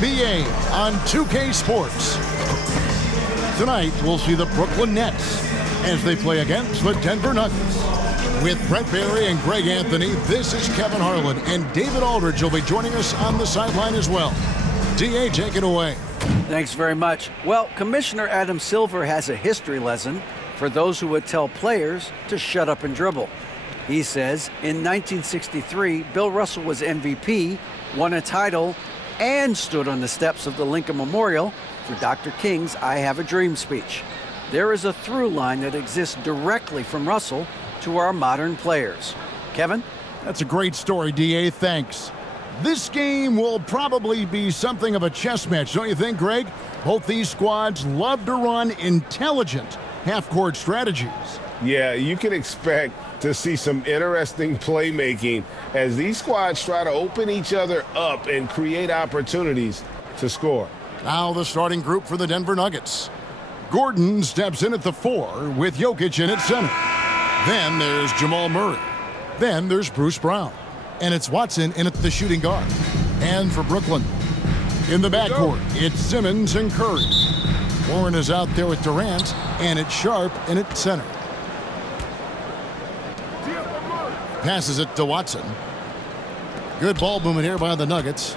NBA on 2K Sports. Tonight, we'll see the Brooklyn Nets as they play against the Denver Nuggets. With Brett Barry and Greg Anthony, this is Kevin Harlan, and David Aldridge will be joining us on the sideline as well. DA, take it away. Thanks very much. Well, Commissioner Adam Silver has a history lesson for those who would tell players to shut up and dribble. He says in 1963, Bill Russell was MVP, won a title, and stood on the steps of the Lincoln Memorial for Dr. King's I Have a Dream speech. There is a through line that exists directly from Russell to our modern players. Kevin? That's a great story, DA. Thanks. This game will probably be something of a chess match, don't you think, Greg? Both these squads love to run intelligent half-court strategies. Yeah, you can expect to see some interesting playmaking as these squads try to open each other up and create opportunities to score. Now the starting group for the Denver Nuggets. Gordon steps in at the 4 with Jokic in at center. Then there's Jamal Murray. Then there's Bruce Brown. And it's Watson in at the shooting guard. And for Brooklyn, in the backcourt, it's Simmons and Curry. Warren is out there with Durant, and it's Sharp in at center. Passes it to Watson. Good ball movement here by the Nuggets.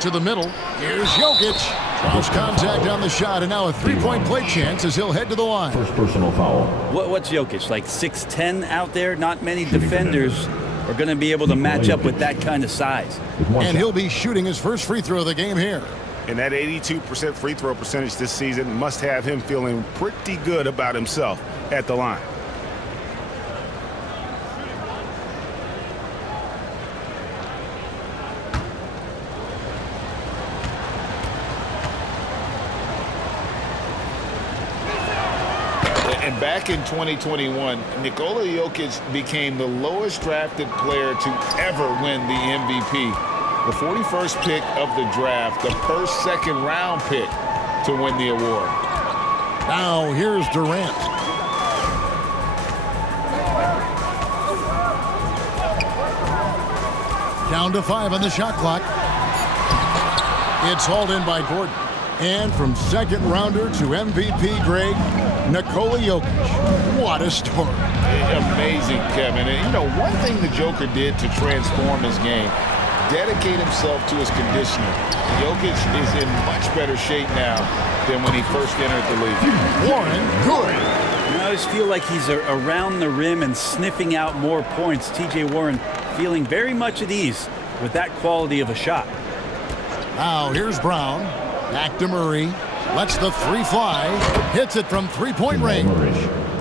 To the middle, here's Jokic. Cross contact on the shot, and now a three-point play chance as he'll head to the line. First personal foul. What's Jokic, like 6'10" out there? Not many defenders are going to be able to match up with that kind of size. And he'll be shooting his first free throw of the game here. And that 82% free throw percentage this season must have him feeling pretty good about himself at the line. And back in 2021, Nikola Jokic became the lowest drafted player to ever win the MVP. The 41st pick of the draft, the first second-round pick to win the award. Now here's Durant. Down to 5 on the shot clock. It's hauled in by Gordon. And from second-rounder to MVP, Greg, Nikola Jokic. What a story. Amazing, Kevin. And, you know, one thing the Joker did to transform his game, dedicate himself to his conditioning. Jokic is in much better shape now than when he first entered the league. Warren, good. I always feel like he's around the rim and sniffing out more points. T.J. Warren feeling very much at ease with that quality of a shot. Now here's Brown. Back to Murray. Lets the 3 fly. Hits it from three-point range.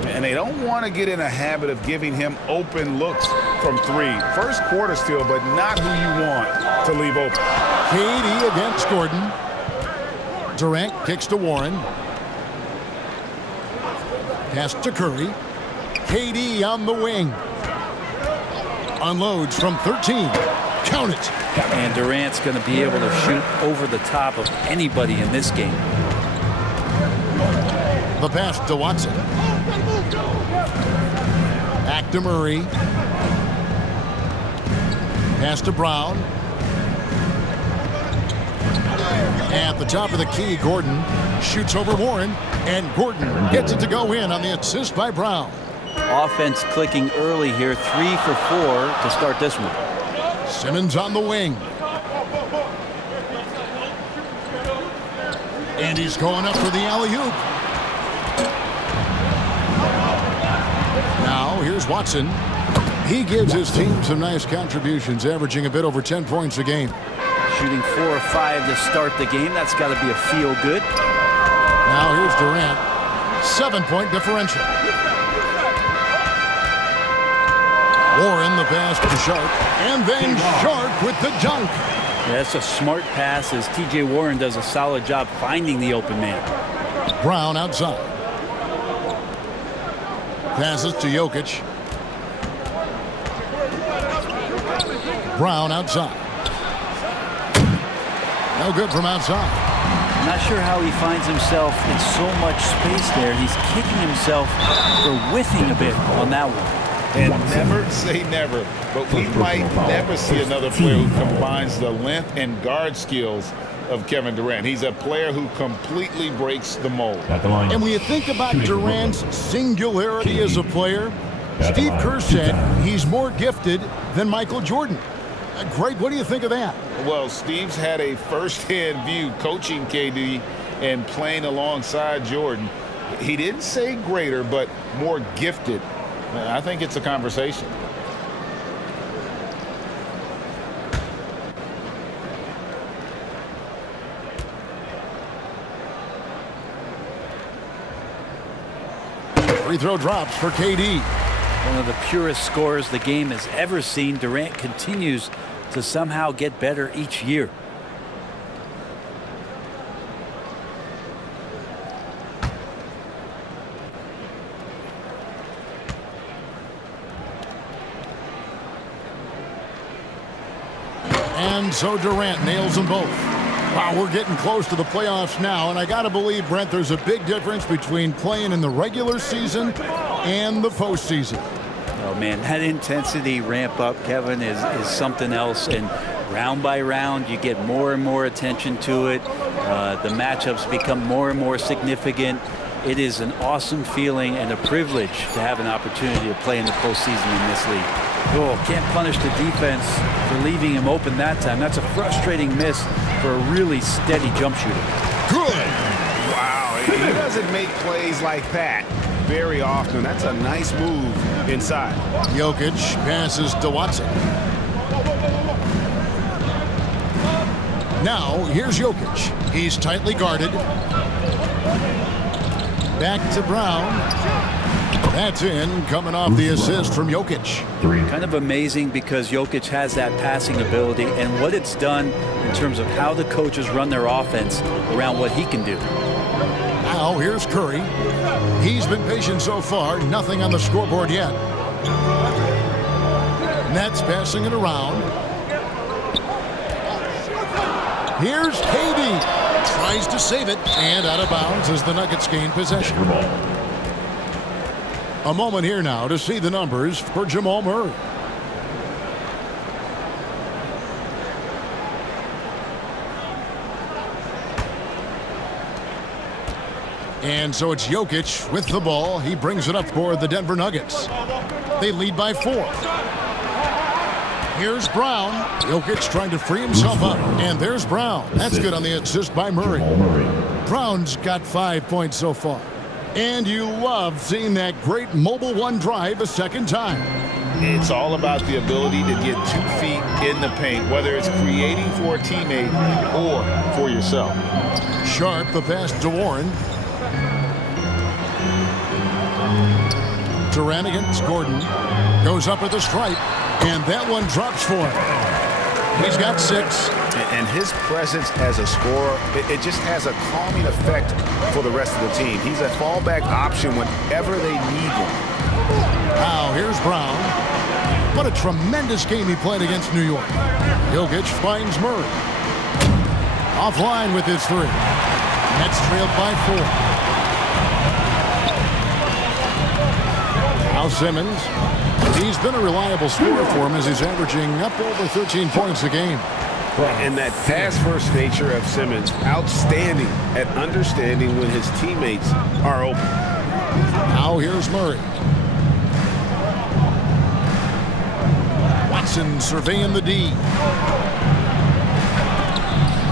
And they don't want to get in a habit of giving him open looks from 3. First quarter still, but not who you want to leave open. KD against Gordon. Durant kicks to Warren. Pass to Curry. KD on the wing. Unloads from 13. Count it. And Durant's going to be able to shoot over the top of anybody in this game. The pass to Watson. Back to Murray. Pass to Brown. At the top of the key, Gordon shoots over Warren, and Gordon gets it to go in on the assist by Brown. Offense clicking early here, 3 for 4 to start this one. Simmons on the wing. And he's going up for the alley-oop. Now, here's Watson. He gives his team some nice contributions, averaging a bit over 10 points a game. Shooting 4 or 5 to start the game. That's got to be a feel-good. Now, here's Durant. 7-point differential. Warren the pass to Sharp, and then Sharp with the dunk. Yeah, that's a smart pass as T.J. Warren does a solid job finding the open man. Brown outside. Passes to Jokic. Brown outside. No good from outside. I'm not sure how he finds himself in so much space there. He's kicking himself for whiffing a bit on that one. And never say never, but we might never see another player who combines the length and guard skills of Kevin Durant. He's a player who completely breaks the mold. And when you think about Durant's singularity as a player, Steve Kerr said he's more gifted than Michael Jordan. Greg, what do you think of that? Well, Steve's had a first-hand view coaching KD and playing alongside Jordan. He didn't say greater, but more gifted. I think it's a conversation. Free throw drops for KD. One of the purest scorers the game has ever seen. Durant continues to somehow get better each year. And so Durant nails them both. Wow, we're getting close to the playoffs now, and I got to believe, Brent, there's a big difference between playing in the regular season and the postseason. Oh, man, that intensity ramp up, Kevin, is something else. And round by round, you get more and more attention to it. The matchups become more and more significant. It is an awesome feeling and a privilege to have an opportunity to play in the postseason in this league. Oh, can't punish the defense for leaving him open that time. That's a frustrating miss for a really steady jump shooter. Good. Wow, he doesn't make plays like that very often. That's a nice move inside. Jokic passes to Watson. Now, here's Jokic. He's tightly guarded. Back to Brown. That's in, coming off the assist from Jokic. Kind of amazing because Jokic has that passing ability and what it's done in terms of how the coaches run their offense around what he can do. Now, here's Curry. He's been patient so far. Nothing on the scoreboard yet. Nets passing it around. Here's KD. Tries to save it, and out of bounds as the Nuggets gain possession. A moment here now to see the numbers for Jamal Murray. And so it's Jokic with the ball. He brings it up for the Denver Nuggets. They lead by 4. Here's Brown. Jokic trying to free himself up. And there's Brown. That's good on the assist by Murray. Brown's got 5 points so far. And you love seeing that great mobile one drive a second time. It's all about the ability to get 2 feet in the paint, whether it's creating for a teammate or for yourself. Sharp, the pass to Warren. Durant against Gordon. Goes up at the stripe. And that one drops for him. He's got 6. And his presence as a scorer, it just has a calming effect for the rest of the team. He's a fallback option whenever they need one. Now here's Brown. What a tremendous game he played against New York. Jokic finds Murray. Offline with his 3. Nets trailed by 4. Now Simmons. He's been a reliable scorer for him as he's averaging up over 13 points a game. And that pass-first nature of Simmons, outstanding at understanding when his teammates are open. Now here's Murray. Watson surveying the D.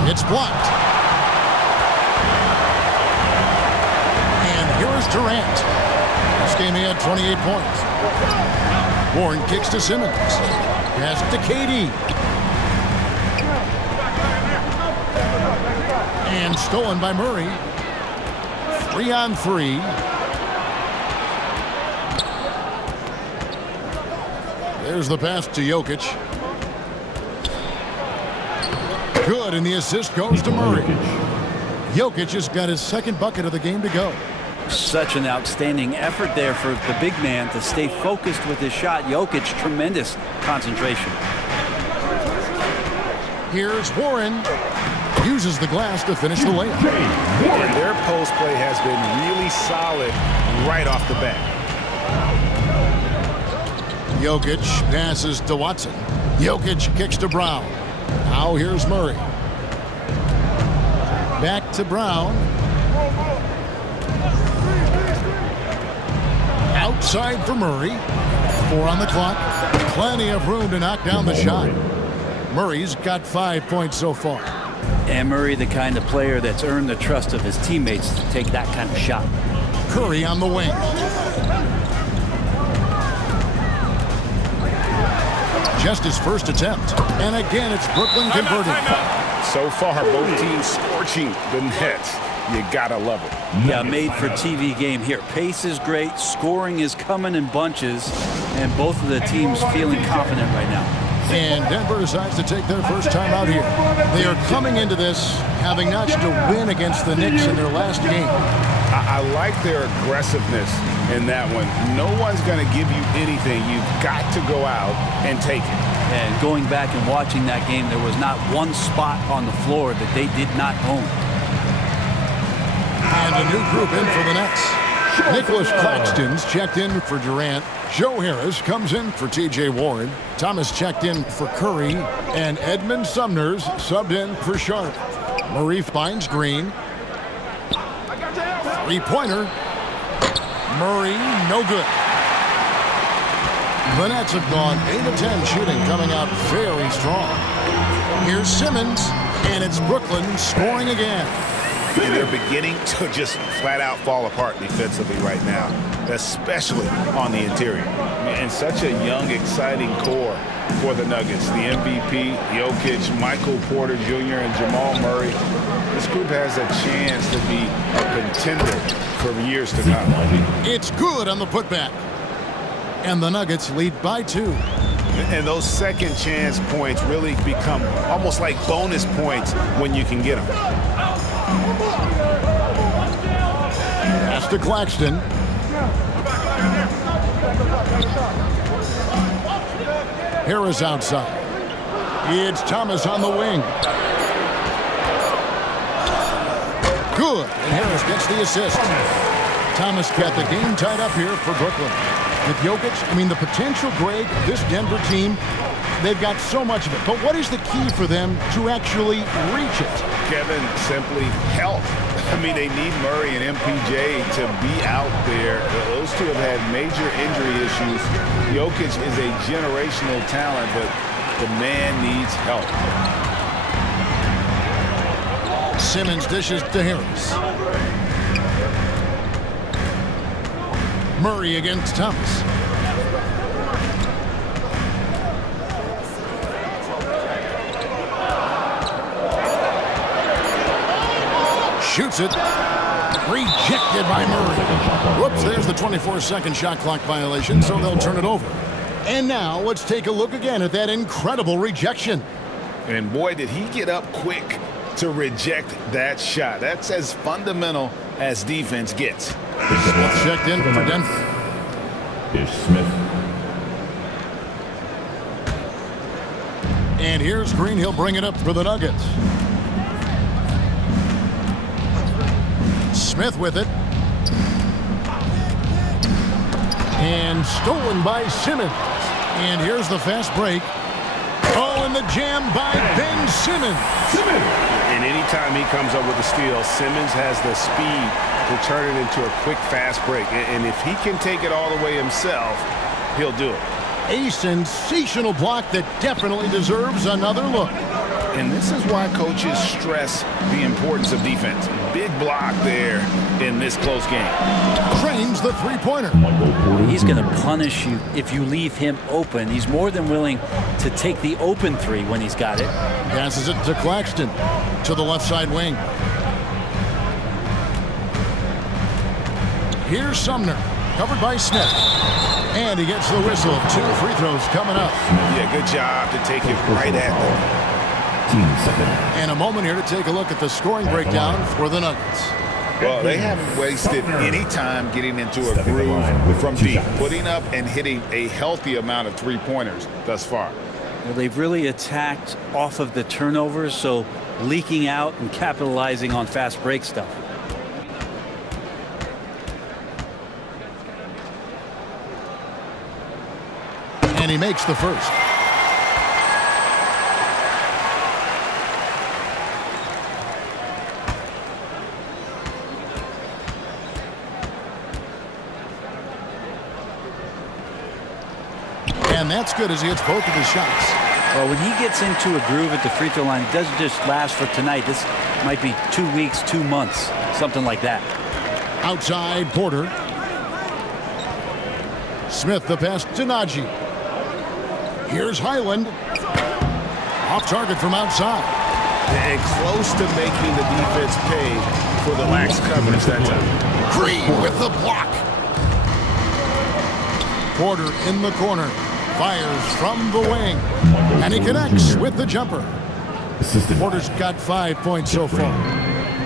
It's blocked. And here's Durant. This game he had 28 points. Warren kicks to Simmons. Pass to KD. And stolen by Murray. 3 on 3. There's the pass to Jokic. Good, and the assist goes to Murray. Jokic has got his second bucket of the game to go. Such an outstanding effort there for the big man to stay focused with his shot. Jokic, tremendous concentration. Here's Warren. Uses the glass to finish the layup. And their post play has been really solid right off the bat. Jokic passes to Watson. Jokic kicks to Brown. Now here's Murray. Back to Brown. Outside for Murray. 4 on the clock. Plenty of room to knock down the shot. Murray's got 5 points so far. And Murray, the kind of player that's earned the trust of his teammates to take that kind of shot. Curry on the wing. Just his first attempt. And again, it's Brooklyn converted. So far, both teams scorching the nets. You gotta love it. Yeah, made for TV game here. Pace is great, scoring is coming in bunches, and both of the teams feeling confident right now. And Denver decides to take their first time out here. They are coming into this having notched a win against the Knicks in their last game. I like their aggressiveness in that one. No one's going to give you anything. You've got to go out and take it. And going back and watching that game, there was not one spot on the floor that they did not own. And a new group in for the Nets. Nicholas Claxton's checked in for Durant. Joe Harris comes in for T.J. Warren. Thomas checked in for Curry. And Edmund Sumner's subbed in for Sharp. Murray finds Green. Three-pointer. Murray, no good. The Nets have gone 8 of 10 shooting, coming out very strong. Here's Simmons, and it's Brooklyn scoring again. And they're beginning to just flat out fall apart defensively right now, especially on the interior. And such a young, exciting core for the Nuggets. The MVP, Jokic, Michael Porter Jr., and Jamal Murray. This group has a chance to be a contender for years to come. It's good on the putback. And the Nuggets lead by 2. And those second chance points really become almost like bonus points when you can get them. Pass to Claxton. Harris outside. It's Thomas on the wing. Good. And Harris gets the assist. Thomas got the game tied up here for Brooklyn. With Jokic, the potential, Greg, this Denver team, they've got so much of it. But what is the key for them to actually reach it? Kevin, simply health. They need Murray and MPJ to be out there. Those two have had major injury issues. Jokic is a generational talent, but the man needs help. Simmons dishes to Harris. Murray against Thomas. Shoots it. Rejected by Murray. Whoops, there's the 24-second shot clock violation, so they'll turn it over. And now let's take a look again at that incredible rejection. And boy, did he get up quick to reject that shot. That's as fundamental as defense gets. Smith checked in for Denver. Ish Smith. And here's Green. He'll bring it up for the Nuggets. Smith with it. And stolen by Simmons. And here's the fast break. Oh, and the jam by Ben Simmons. And anytime he comes up with a steal, Simmons has the speed to turn it into a quick, fast break. And if he can take it all the way himself, he'll do it. A sensational block that definitely deserves another look. And this is why coaches stress the importance of defense. Big block there in this close game. Cranes the three-pointer. He's going to punish you if you leave him open. He's more than willing to take the open three when he's got it. Passes it to Claxton to the left side wing. Here's Sumner, covered by Smith. And he gets the whistle. 2 free throws coming up. Yeah, good job to take it right at them. And a moment here to take a look at the scoring breakdown for the Nuggets. Well, they haven't wasted any time getting into a groove from deep, putting up and hitting a healthy amount of three-pointers thus far. Well, they've really attacked off of the turnovers, so leaking out and capitalizing on fast break stuff. he makes the first. And that's good as he hits both of his shots. Well, when he gets into a groove at the free throw line, it doesn't just last for tonight. This might be 2 weeks, 2 months, something like that. Outside, Porter. Smith the pass to Najee. Here's Highland. Off target from outside. And close to making the defense pay for the lax coverage that time. Green with the block. Porter in the corner. Fires from the wing. And he connects with the jumper. Porter's got 5 points so far.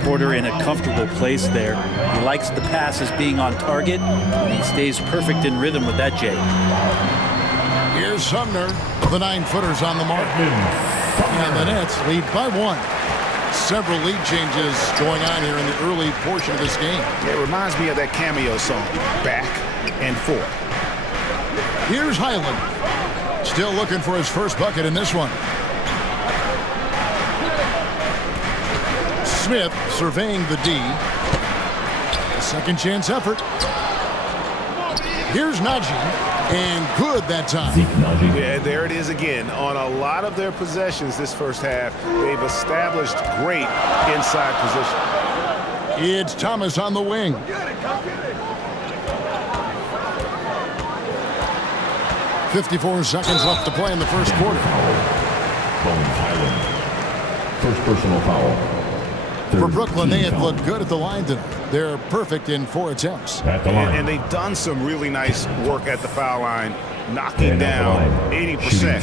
Porter in a comfortable place there. He likes the passes being on target, and he stays perfect in rhythm with that, Jay. Here's Sumner. The 9-footers on the mark. And the Nets lead by 1. Several lead changes going on here in the early portion of this game. It reminds me of that cameo song, Back and Forth. Here's Highland. Still looking for his first bucket in this one. Smith surveying the D. Second chance effort. Here's Najee. And good that time. Yeah, there it is again. On a lot of their possessions this first half, they've established great inside position. It's Thomas on the wing. 54 seconds left to play in the first quarter. First personal foul. For Brooklyn, they have looked good at the line tonight. They're perfect in 4 attempts. At the line. And they've done some really nice work at the foul line, knocking down 80%.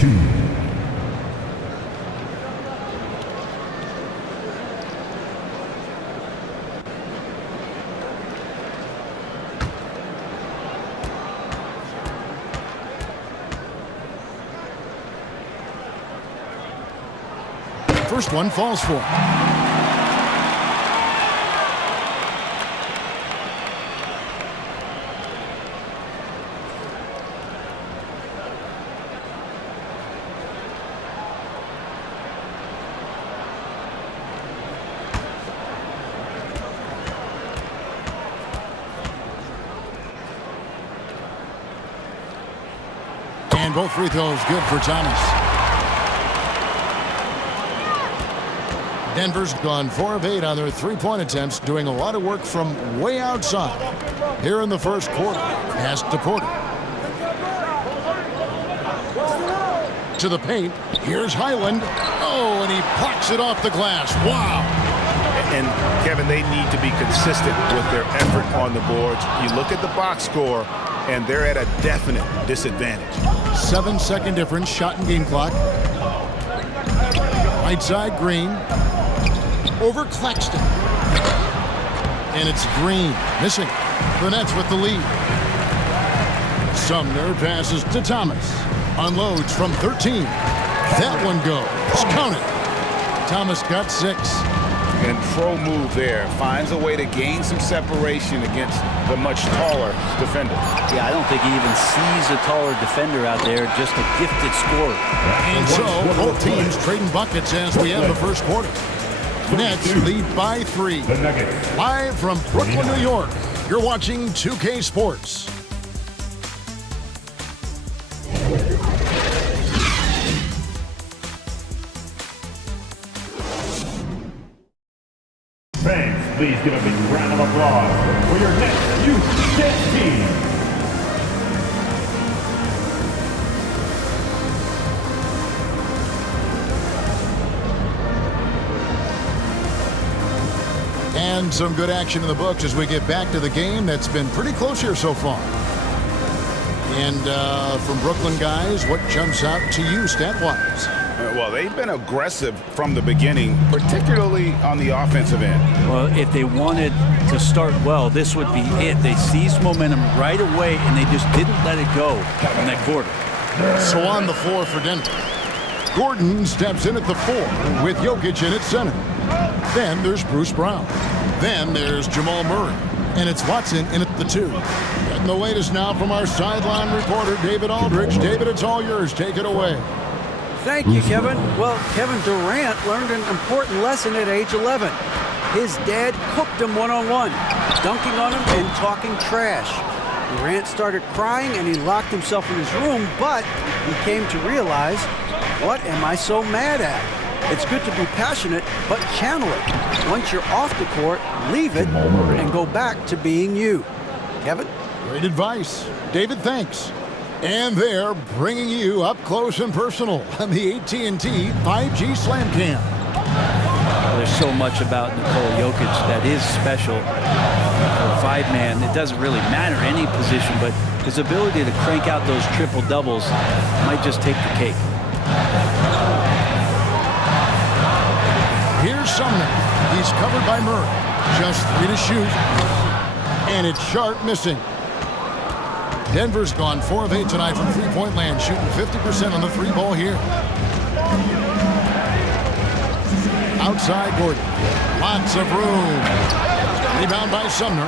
First one falls for him. And both free throws good for Thomas. Denver's gone 4 of 8 on their 3-point attempts, doing a lot of work from way outside. Here in the first quarter, pass to Porter. To the paint, here's Highland. Oh, and he plucks it off the glass. Wow. And, Kevin, they need to be consistent with their effort on the boards. You look at the box score, and they're at a definite disadvantage. 7-second difference, shot and game clock. Right side, Green. Over Claxton. And it's Green missing. The Nets with the lead. Sumner passes to Thomas. Unloads from 13. That one goes. Count it. Thomas got 6. And pro move there. Finds a way to gain some separation against the much taller defender. Yeah, I don't think he even sees a taller defender out there, just a gifted scorer. And so both teams trading buckets as we end the first quarter. Nets lead by 3. Live from Brooklyn, New York, you're watching 2K Sports. Fans, please give a big round of applause for your next youth dance team. And some good action in the books as we get back to the game that's been pretty close here so far. And from Brooklyn guys, what jumps out to you stat-wise? Well, they've been aggressive from the beginning, particularly on the offensive end. Well, if they wanted to start well, this would be it. They seized momentum right away, and they just didn't let it go in that quarter. So on the floor for Denver. Gordon steps in at the 4 with Jokic in at center. Then there's Bruce Brown. Then there's Jamal Murray. And it's Watson in at the 2. And the latest now from our sideline reporter, David Aldridge. David, it's all yours. Take it away. Thank you, Kevin. Well, Kevin Durant learned an important lesson at age 11. His dad cooked him one-on-one, dunking on him and talking trash. Durant started crying and he locked himself in his room, but he came to realize, what am I so mad at? It's good to be passionate, but channel it. Once you're off the court, leave it and go back to being you. Kevin? Great advice. David, thanks. And they're bringing you up close and personal on the AT&T 5G Slam Cam. There's so much about Nikola Jokic that is special. For a five-man, it doesn't really matter any position, but his ability to crank out those triple-doubles might just take the cake. Here's Sumner. He's covered by Murray. Just 3 to shoot. And it's Sharp missing. Denver's gone 4 of 8 tonight from three-point land, shooting 50% on the three ball here. Outside Gordon. Lots of room. Rebound by Sumner.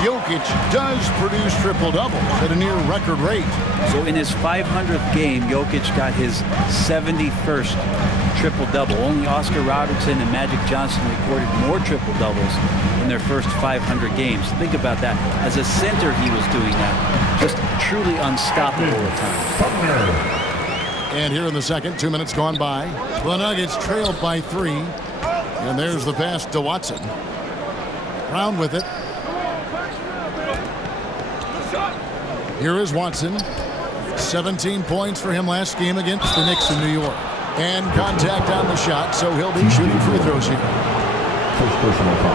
Jokic does produce triple-doubles at a near record rate. So in his 500th game, Jokic got his 71st triple-double. Only Oscar Robertson and Magic Johnson recorded more triple-doubles in their first 500 games. Think about that. As a center, he was doing that. Just truly unstoppable at times. And here in the second, 2 minutes gone by. The Nuggets trailed by 3. And there's the pass to Watson. Brown with it. Here is Watson. 17 points for him last game against the Knicks in New York. And contact on the shot, so he'll be shooting free throws here.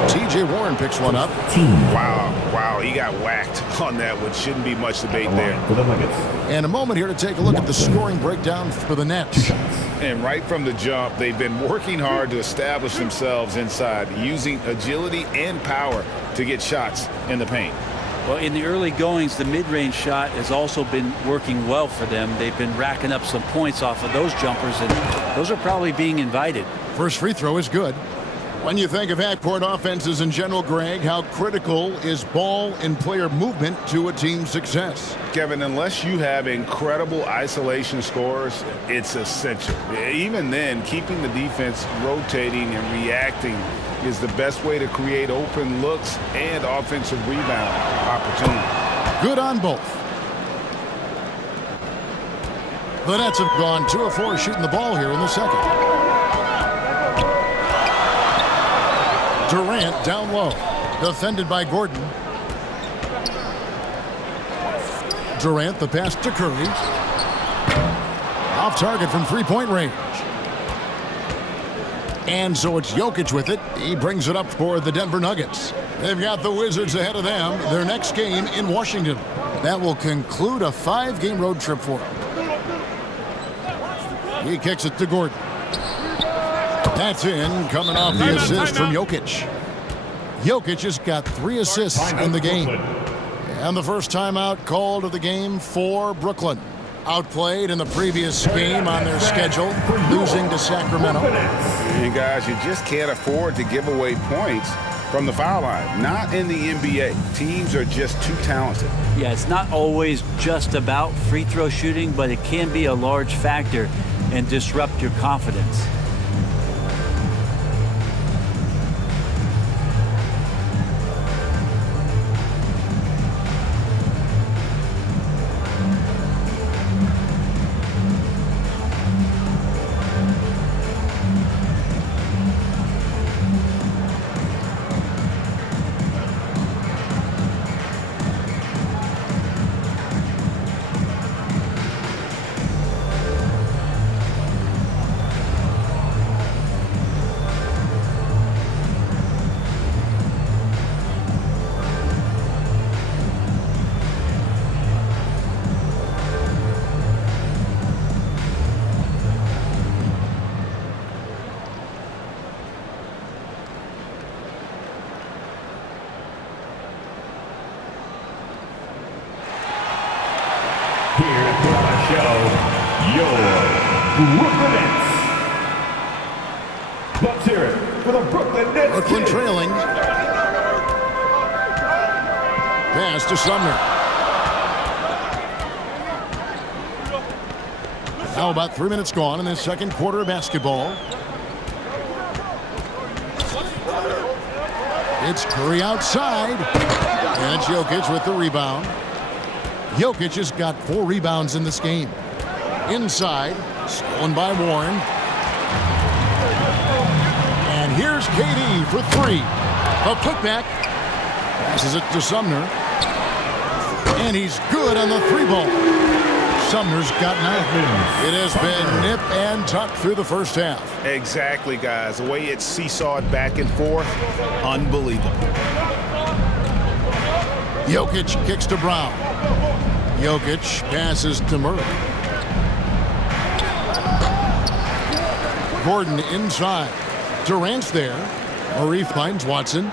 T.J. Warren picks one up. Wow, he got whacked on that one. Shouldn't be much debate there. And a moment here to take a look at the scoring breakdown for the Nets. And right from the jump, they've been working hard to establish themselves inside, using agility and power to get shots in the paint. Well, in the early goings, the mid-range shot has also been working well for them. They've been racking up some points off of those jumpers, and those are probably being invited. First free throw is good. When you think of half-court offenses in general, Greg, how critical is ball and player movement to a team's success? Kevin, unless you have incredible isolation scores, it's essential. Even then, keeping the defense rotating and reacting is the best way to create open looks and offensive rebound opportunities. Good on both. The Nets have gone 2 of 4 shooting the ball here in the second. Durant down low, defended by Gordon. Durant, the pass to Curry. Off target from three-point range. And so it's Jokic with it. He brings it up for the Denver Nuggets. They've got the Wizards ahead of them. Their next game in Washington. That will conclude a 5-game road trip for them. He kicks it to Gordon. That's in, coming off the assist from Jokic. Jokic has got 3 assists in the game. And the first timeout called of the game for Brooklyn. Outplayed in the previous game on their schedule, losing to Sacramento. And guys, you just can't afford to give away points from the foul line. Not in the NBA. Teams are just too talented. Yeah, it's not always just about free throw shooting, but it can be a large factor and disrupt your confidence. Here to put on a show, your Brooklyn Nets. Let's hear it for the Brooklyn Nets. Brooklyn trailing. Pass to Sumner. Now about 3 minutes gone in this second quarter of basketball. It's Curry outside. And it's Jokic with the rebound. Jokic has got 4 rebounds in this game. Inside, stolen by Warren. And here's KD for 3. A putback. Passes it to Sumner. And he's good on the 3-ball. Sumner's got 9. It has been nip and tuck through the first half. Exactly, guys. The way it's seesawed back and forth, unbelievable. Jokic kicks to Brown. Jokic passes to Murray. Gordon inside. Durant's there. Murray finds Watson.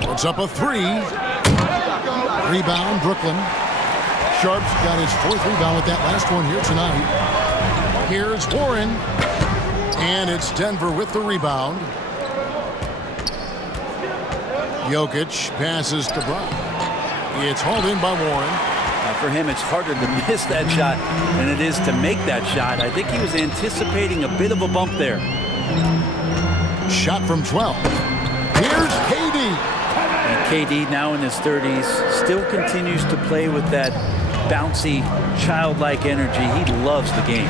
Puts up a 3. Rebound, Brooklyn. Sharp's got his 4th rebound with that last one here tonight. Here's Warren. And it's Denver with the rebound. Jokic passes to Brown. It's hauled in by Warren. For him, it's harder to miss that shot than it is to make that shot. I think he was anticipating a bit of a bump there. Shot from 12. Here's KD. And KD, now in his 30s, still continues to play with that bouncy, childlike energy. He loves the game.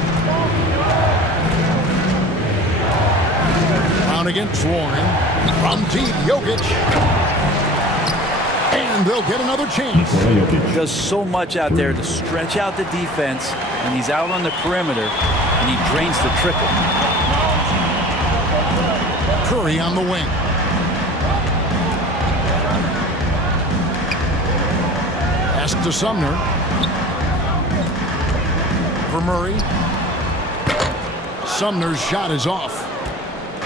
Brown against Warren. From deep, Jokic. And they'll get another chance. He does so much out there to stretch out the defense, and he's out on the perimeter, and he drains the triple. Curry on the wing. Pass to Sumner. For Murray. Sumner's shot is off.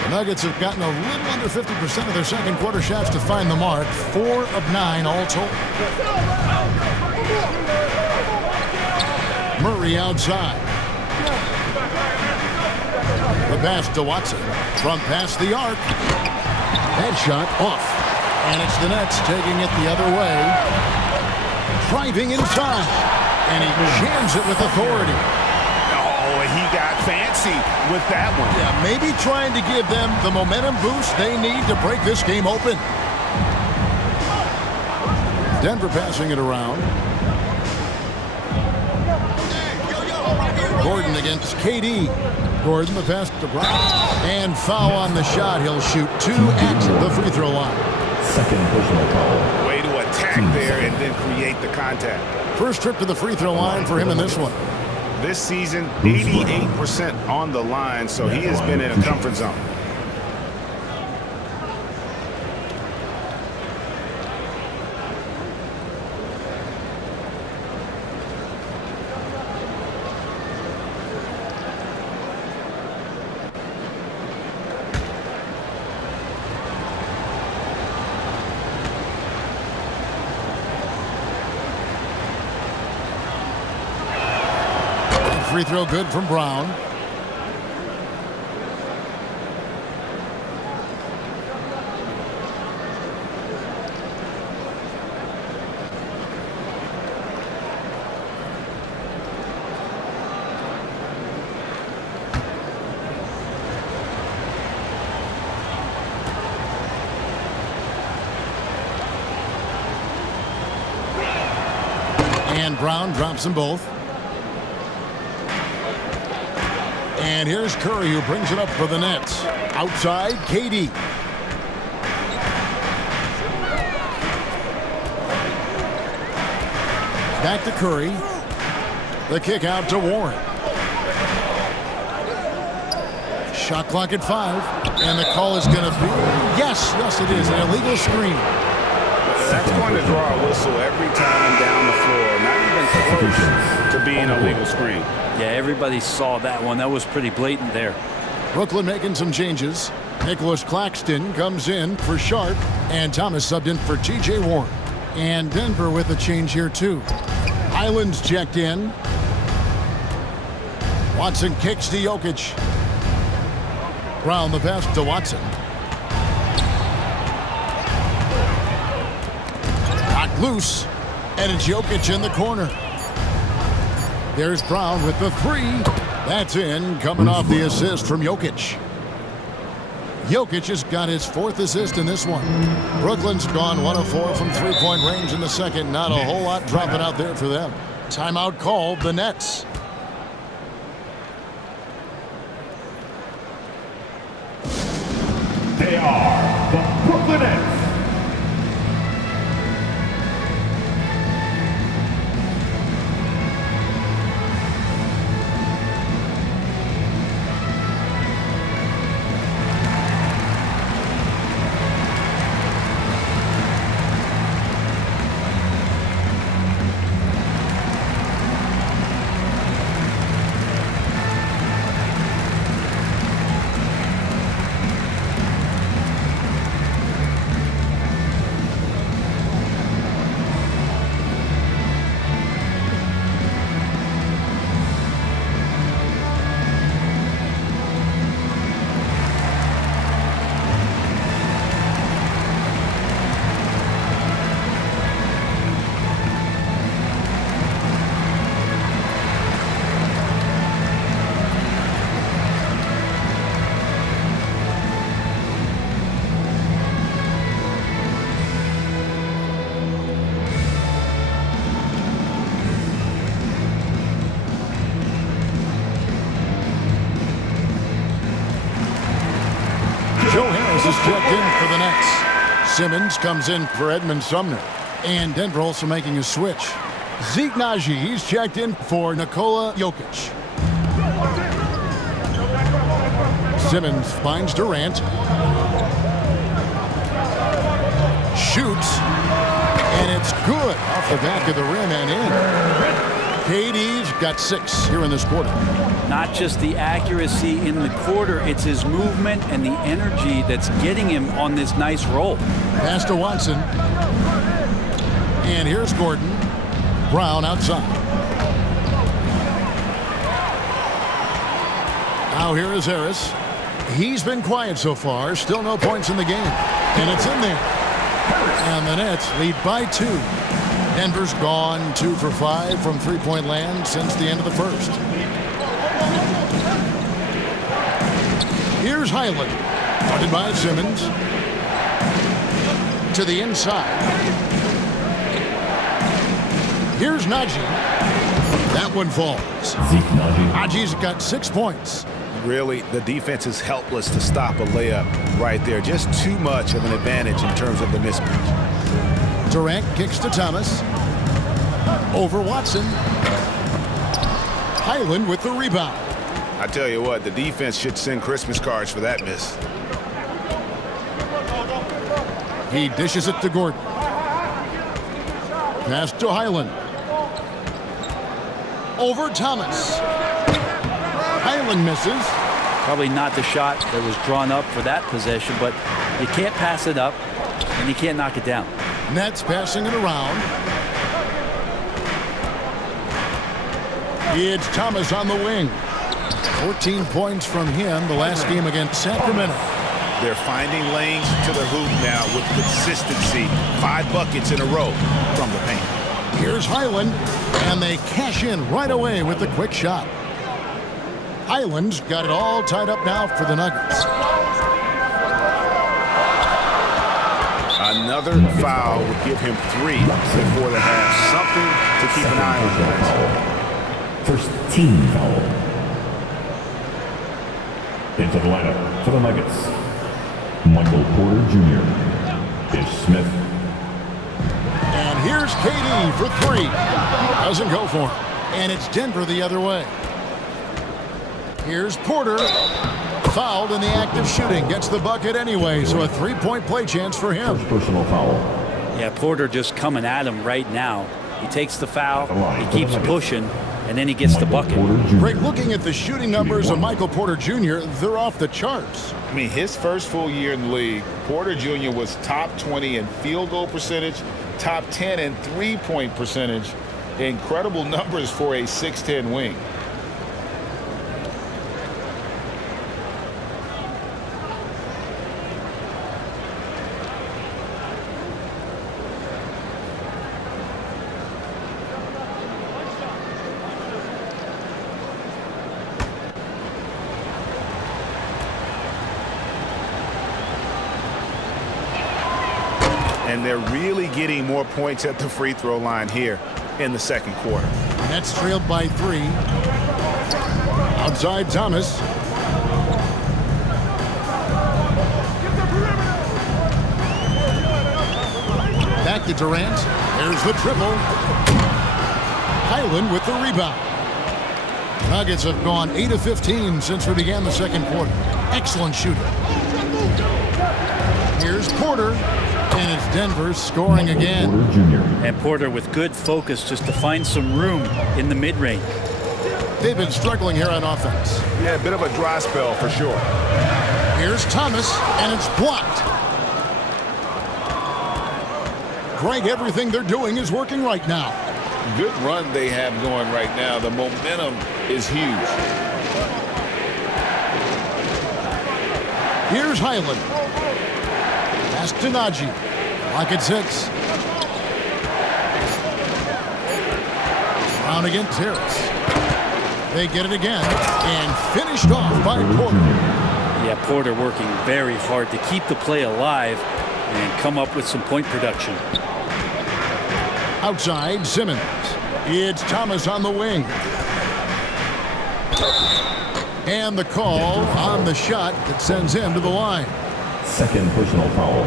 The Nuggets have gotten a little under 50% of their second quarter shots to find the mark. 4 of 9 all told. Murray outside. The pass to Watson. From past the arc. That shot off. And it's the Nets taking it the other way. Driving inside. And he jams it with authority. Oh, he got fancy with that one. Yeah, maybe trying to give them the momentum boost they need to break this game open. Denver passing it around. Gordon against KD. Gordon, the pass to Brown. And foul on the shot. He'll shoot 2 at the free throw line. Second personal foul. Way to attack there and then create the contact. First trip to the free throw line for him in this one. This season, 88% on the line, so he has been in a comfort zone. Free throw good from Brown. And Brown drops them both. And here's Curry, who brings it up for the Nets. Outside, KD. Back to Curry. The kick out to Warren. Shot clock at 5. And the call is going to be, yes, it is, an illegal screen. That's going to draw a whistle every time down the floor. Not even close to being a legal screen. Yeah, everybody saw that one. That was pretty blatant there. Brooklyn making some changes. Nicholas Claxton comes in for Sharp, and Thomas subbed in for T.J. Warren. And Denver with a change here, too. Highland's checked in. Watson kicks to Jokic. Brown the pass to Watson. Knocked loose, and it's Jokic in the corner. There's Brown with the three. That's in, coming off the assist from Jokic. Jokic has got his 4th assist in this one. Brooklyn's gone 1 of 4 from three-point range in the second. Not a whole lot dropping out there for them. Timeout called, the Nets. They are the Brooklyn Nets. Is checked in for the Nets. Simmons comes in for Edmund Sumner. And Denver also making a switch. Zeke Naji, he's checked in for Nikola Jokic. Simmons finds Durant. Shoots. And it's good off the back of the rim and in. KD's got 6 here in this quarter. Not just the accuracy in the quarter, it's his movement and the energy that's getting him on this nice roll. Pass to Watson. And here's Gordon. Brown outside. Now here is Harris. He's been quiet so far. Still no points in the game. And it's in there. And the Nets lead by 2. Denver's gone 2 for 5 from three-point land since the end of the first. Here's Highland, guarded by Simmons. To the inside. Here's Naji. That one falls. Naji's got 6 points. Really, the defense is helpless to stop a layup right there. Just too much of an advantage in terms of the mismatch. Durant kicks to Thomas. Over Watson. Highland with the rebound. I tell you what, the defense should send Christmas cards for that miss. He dishes it to Gordon. Pass to Highland. Over Thomas. Highland misses. Probably not the shot that was drawn up for that possession, but you can't pass it up and you can't knock it down. Nets passing it around. It's Thomas on the wing. 14 points from him the last game against Sacramento. They're finding lanes to the hoop now with consistency. 5 buckets in a row from the paint. Here's Highland, and they cash in right away with the quick shot. Highland's got it all tied up now for the Nuggets. Another foul would give him 3 before the half. Something to keep an eye on, guys. First team foul. Into the lineup for the Nuggets, Michael Porter Jr. Ish Smith. And here's KD for 3. Doesn't go for him. And it's Denver the other way. Here's Porter. Fouled in the act of shooting. Gets the bucket anyway, so a 3-point play chance for him. First personal foul. Yeah, Porter just coming at him right now. He takes the foul, he keeps pushing, and then he gets the bucket. Greg, looking at the shooting numbers of Michael Porter Jr., they're off the charts. I mean, his first full year in the league, Porter Jr. was top 20 in field goal percentage, top 10 in three-point percentage. Incredible numbers for a 6'10 wing. and they're really getting more points at the free throw line here in the second quarter. Nets trailed by 3. Outside Thomas. Back to Durant. There's the triple. Highland with the rebound. Nuggets have gone 8 of 15 since we began the second quarter. Excellent shooting. Here's Porter, and it's Denver scoring again. And Porter with good focus just to find some room in the mid-range. They've been struggling here on offense. Yeah, a bit of a dry spell for sure. Here's Thomas, and it's blocked. Greg, everything they're doing is working right now. Good run they have going right now. The momentum is huge. Here's Highland. Pass to Najee. Rocket 6. Brown against Terrace. They get it again and finished off by Porter. Yeah, Porter working very hard to keep the play alive and come up with some point production. Outside, Simmons. It's Thomas on the wing. And the call on the shot that sends him to the line. Second personal foul.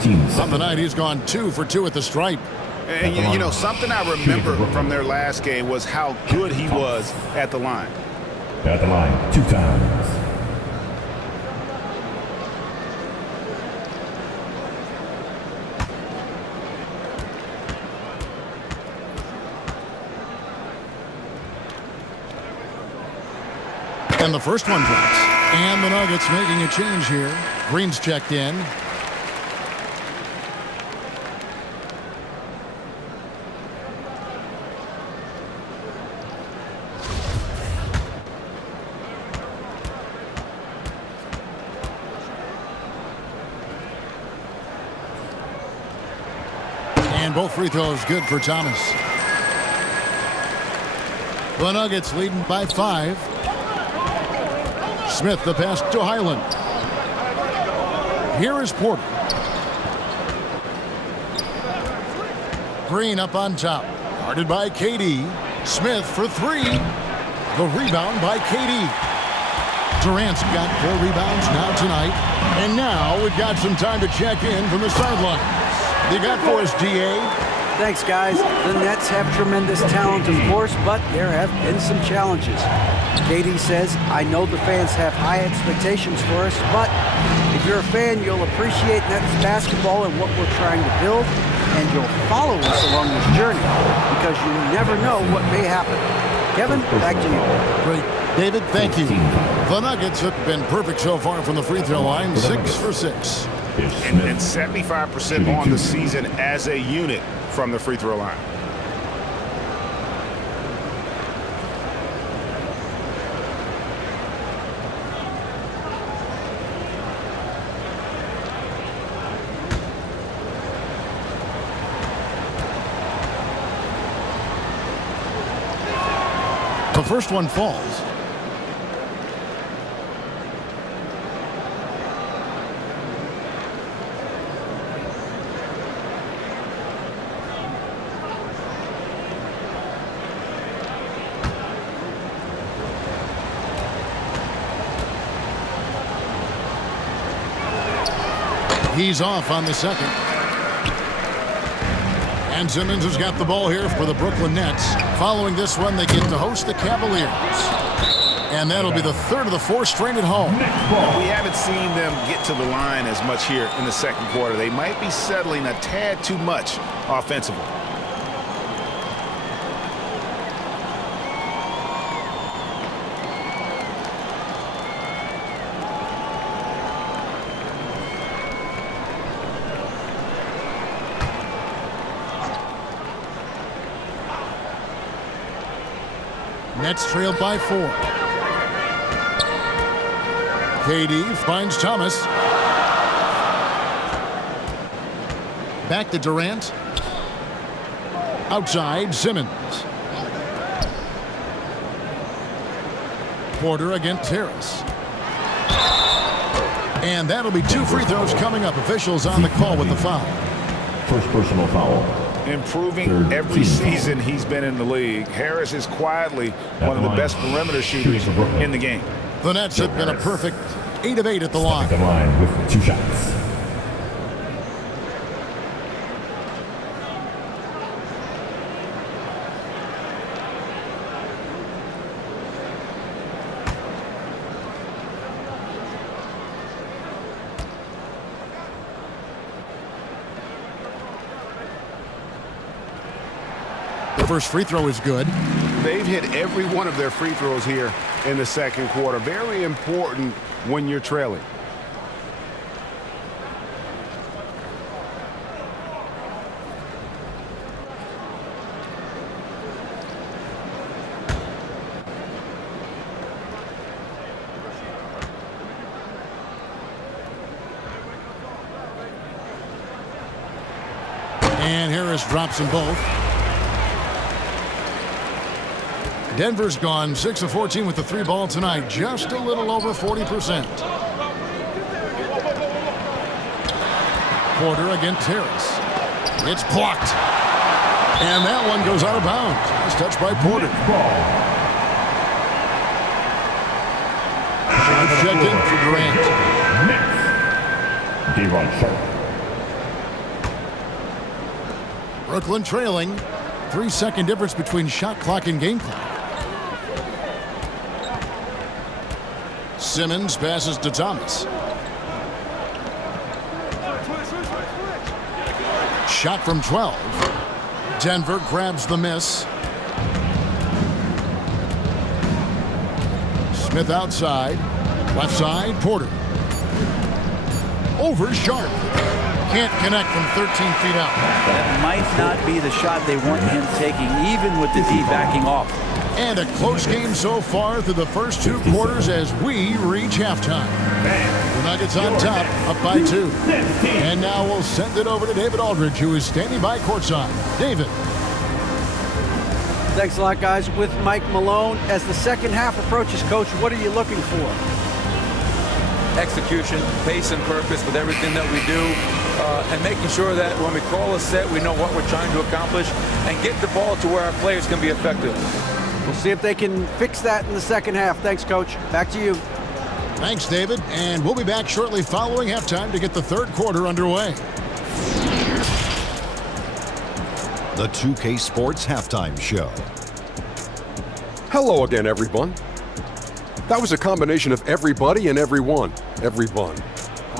Team On the night, he's gone 2 for 2 at the stripe. And you know, something I remember from their last game was how good he was at the line. At the line 2 times. And the first one drops. And the Nuggets making a change here. Green's checked in. And both free throws good for Thomas. The Nuggets leading by 5. Smith the pass to Highland. Here is Porter. Green up on top. Guarded by KD. Smith for 3. The rebound by KD. Durant's got 4 rebounds now tonight. And now we've got some time to check in from the sideline. You got for us, DA? Thanks, guys. The Nets have tremendous talent, of course, but there have been some challenges. KD says, I know the fans have high expectations for us, but if you're a fan, you'll appreciate Nets basketball and what we're trying to build, and you'll follow us along this journey because you never know what may happen. Kevin, back to you. Great. David, thank you. The Nuggets have been perfect so far from the free throw line, 6 for 6. And 75% on the season as a unit from the free throw line. The first one falls. He's off on the second. And Simmons has got the ball here for the Brooklyn Nets. Following this one, they get to host the Cavaliers. And that'll be the third of the 4 straight at home. We haven't seen them get to the line as much here in the second quarter. They might be settling a tad too much offensively. Nets trailed by 4. KD finds Thomas. Back to Durant. Outside, Simmons. Porter against Terrace. And that'll be 2 free throws coming up. Officials on the call with the foul. First personal foul. Improving every season he's been in the league. Harris is quietly one of the best perimeter shooters in the game. The Nets have been a perfect 8 of 8 at the line. At the line with 2 shots. The first free throw is good. They've hit every one of their free throws here in the second quarter. Very important when you're trailing. And Harris drops them both. Denver's gone 6 of 14 with the 3 ball tonight, just a little over 40%. Porter against Harris. It's blocked. And that one goes out of bounds. It's touched by Porter. It's checked in for Durant. Brooklyn trailing. 3-second difference between shot clock and game clock. Simmons passes to Thomas. Shot from 12. Denver grabs the miss. Smith outside. Left side, Porter. Over Sharp. Can't connect from 13 feet out. That might not be the shot they want him taking, even with the D backing off. And a close game so far through the first 2 quarters as we reach halftime. The Nuggets on top, up by 2. And now we'll send it over to David Aldridge, who is standing by courtside. David. Thanks a lot, guys. With Mike Malone, as the second half approaches, Coach, what are you looking for? Execution, pace and purpose with everything that we do, and making sure that when we call a set, we know what we're trying to accomplish and get the ball to where our players can be effective. We'll see if they can fix that in the second half. Thanks, Coach. Back to you. Thanks, David. And we'll be back shortly following halftime to get the third quarter underway. The 2K Sports Halftime Show. Hello again, everyone. That was a combination of everybody and everyone. Everyone.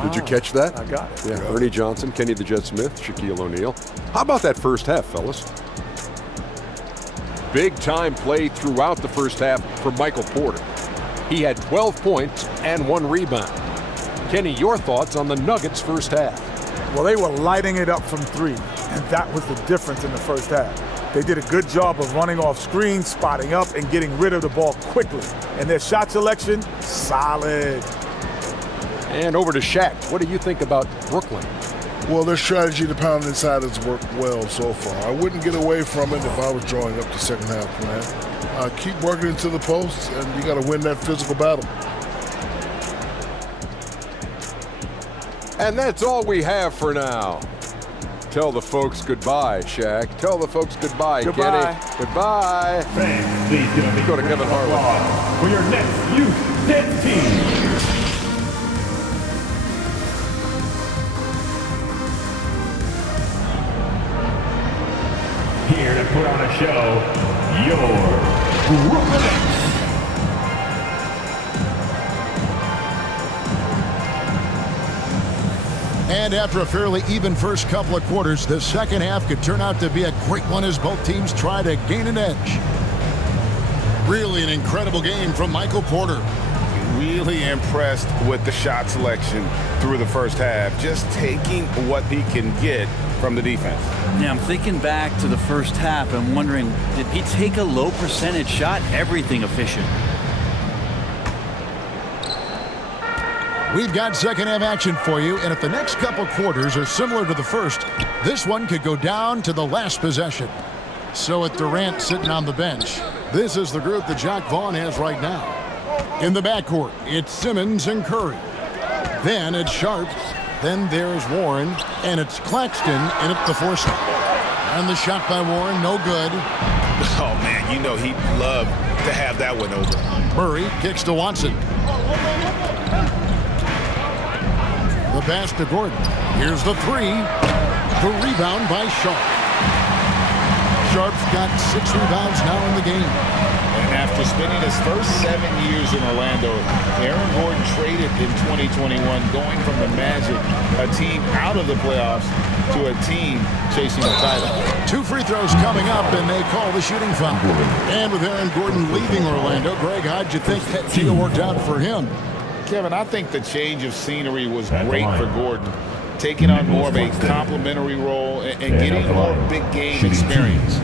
Did you catch that? I got it. Yeah, Ernie Johnson, Kenny the Jet Smith, Shaquille O'Neal. How about that first half, fellas? Big time play throughout the first half for Michael Porter. He had 12 points and 1 rebound. Kenny, your thoughts on the Nuggets' first half? Well, they were lighting it up from 3, and that was the difference in the first half. They did a good job of running off screens, spotting up, and getting rid of the ball quickly. And their shot selection, solid. And over to Shaq. What do you think about Brooklyn? Well, their strategy to pound inside has worked well so far. I wouldn't get away from it if I was drawing up the second half plan. Keep working into the post, and you got to win that physical battle. And that's all we have for now. Tell the folks goodbye, Shaq. Tell the folks goodbye, Goodbye. Kenny. Goodbye. Fans, please give a big Go to Kevin Harlan applause for your next youth dance team. Here to put on a show, your Brooklyn Nets. And after a fairly even first couple of quarters, the second half could turn out to be a great one as both teams try to gain an edge. Really an incredible game from Michael Porter. Really impressed with the shot selection through the first half, just taking what he can get from the defense. Yeah, I'm thinking back to the first half and wondering, did he take a low percentage shot? Everything efficient. We've got second half action for you, and if the next couple quarters are similar to the first, this one could go down to the last possession. So with Durant sitting on the bench, this is the group that Jacque Vaughn has right now. In the backcourt, it's Simmons and Curry. Then it's Sharp Then there's Warren, and it's Claxton in at the force. And the shot by Warren, no good. Oh, man, you know he'd love to have that one over. Murray kicks to Watson. The pass to Gordon. Here's the three. The rebound by Sharp. Sharp's got 6 rebounds now in the game. And after spending his first 7 years in Orlando, Aaron Gordon traded in 2021, going from the Magic, a team out of the playoffs, to a team chasing the title. 2 free throws coming up, and they call the shooting foul. And with Aaron Gordon leaving Orlando, Greg, how'd you think that deal worked out for him? Kevin, I think the change of scenery was great for Gordon, taking on more of a complimentary role and getting more big game experience.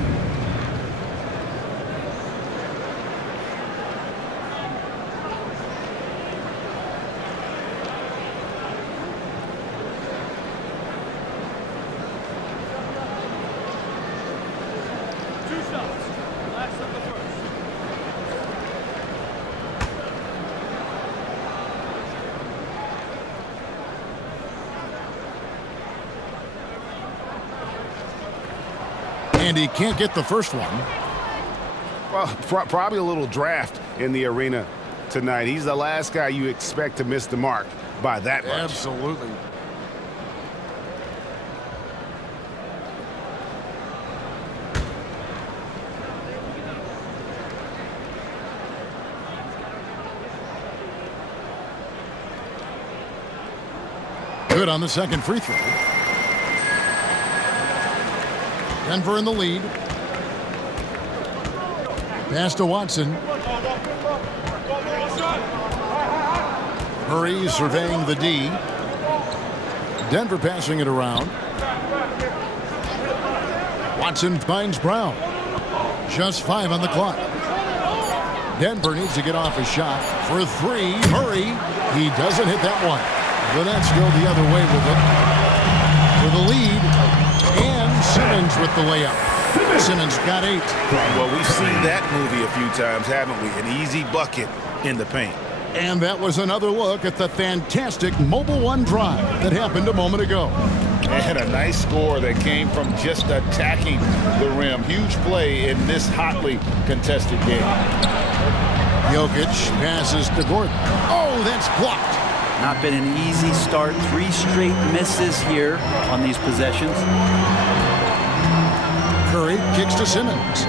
And he can't get the first one. Well, probably a little draft in the arena tonight. He's the last guy you expect to miss the mark by that much. Absolutely. Good on the second free throw. Denver in the lead. Pass to Watson. Murray surveying the D. Denver passing it around. Watson finds Brown. Just 5 on the clock. Denver needs to get off a shot for 3. Murray, he doesn't hit that one. But that's still the other way with it. For the lead. And Simmons with the layup. Simmons got 8. Well, we've seen that movie a few times, haven't we? An easy bucket in the paint. And that was another look at the fantastic Mobile One drive that happened a moment ago. And a nice score that came from just attacking the rim. Huge play in this hotly contested game. Jokic passes to Gordon. Oh, that's blocked. Not been an easy start. 3 straight misses here on these possessions. Curry kicks to Simmons.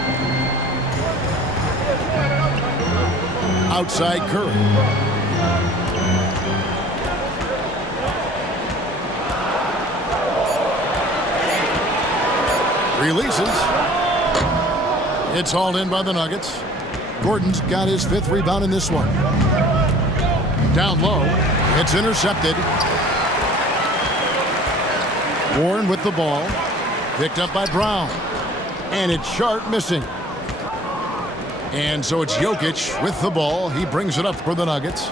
Outside Curry. Releases. It's hauled in by the Nuggets. Gordon's got his 5th rebound in this one. Down low. It's intercepted. Warren with the ball. Picked up by Brown. And it's Sharp missing. And so it's Jokic with the ball. He brings it up for the Nuggets.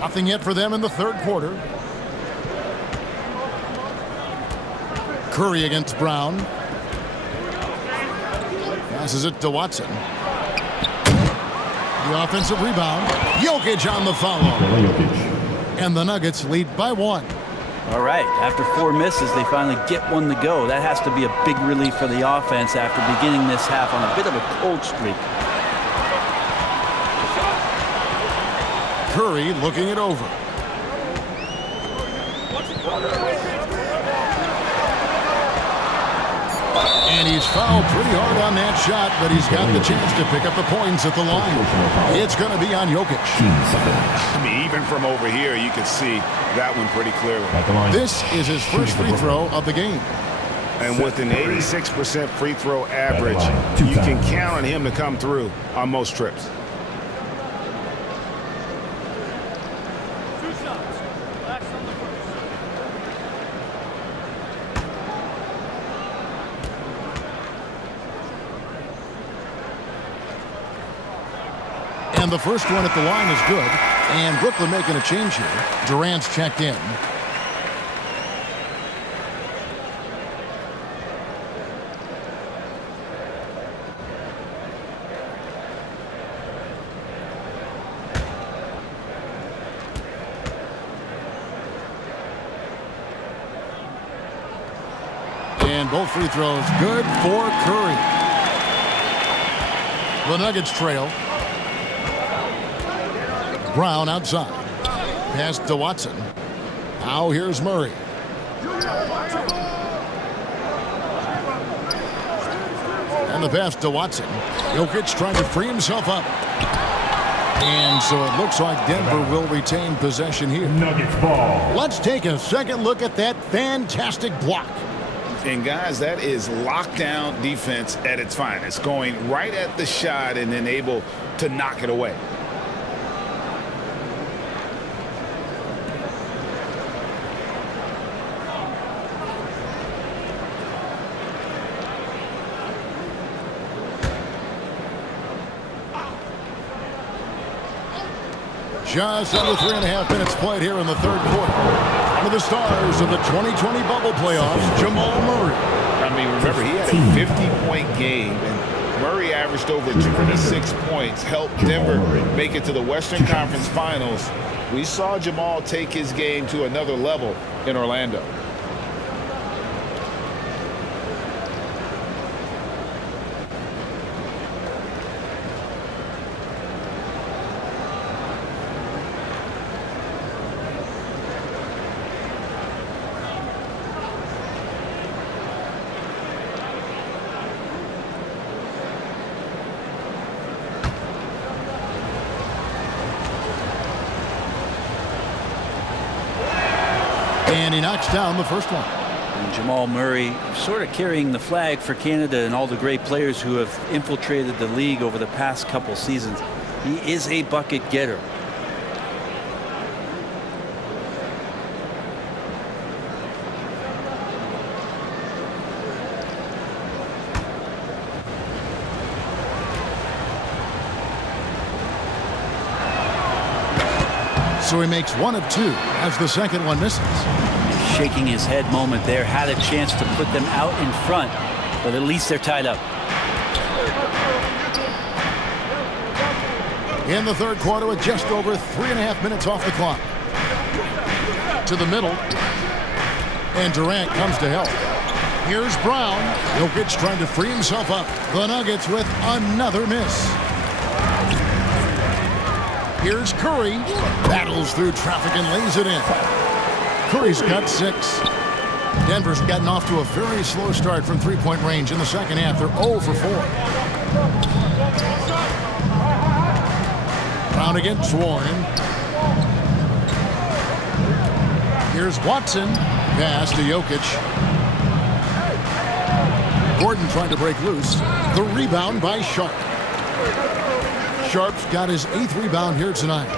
Nothing yet for them in the third quarter. Curry against Brown. Passes it to Watson. The offensive rebound. Jokic on the follow. And the Nuggets lead by 1. All right, after 4 misses, they finally get one to go. That has to be a big relief for the offense after beginning this half on a bit of a cold streak. Curry looking it over. And he's fouled pretty hard on that shot, but he's got the chance to pick up the points at the line. It's going to be on Jokic. I mean, even from over here, you can see that one pretty clearly. This is his first free throw of the game. And with an 86% free throw average, you can count on him to come through on most trips. And the first one at the line is good. And Brooklyn making a change here. Durant's checked in. And both free throws good for Curry. The Nuggets trail. Brown outside. Pass to Watson. Now here's Murray. And the pass to Watson. Jokic trying to free himself up. And so it looks like Denver will retain possession here. Nuggets ball. Let's take a second look at that fantastic block. And guys, that is lockdown defense at its finest. Going right at the shot and then able to knock it away. Just under 3.5 minutes played here in the third quarter. One of the stars of the 2020 bubble playoffs, Jamal Murray. I mean, remember, he had a 50-point game, and Murray averaged over 26 points, helped Denver make it to the Western Conference Finals. We saw Jamal take his game to another level in Orlando. And he knocks down the first one. And Jamal Murray sort of carrying the flag for Canada and all the great players who have infiltrated the league over the past couple seasons. He is a bucket getter. So he makes one of two as the second one misses. Shaking his head moment there, had a chance to put them out in front, but at least they're tied up. In the third quarter with just over 3.5 minutes off the clock. To the middle. And Durant comes to help. Here's Brown. Jokic trying to free himself up. The Nuggets with another miss. Here's Curry. Battles through traffic and lays it in. Curry's got 6. Denver's gotten off to a very slow start from three-point range in the second half. They're 0 for 4. Brown against Warren. Here's Watson. Pass to Jokic. Gordon trying to break loose. The rebound by Sharp. Sharp's got his 8th rebound here tonight.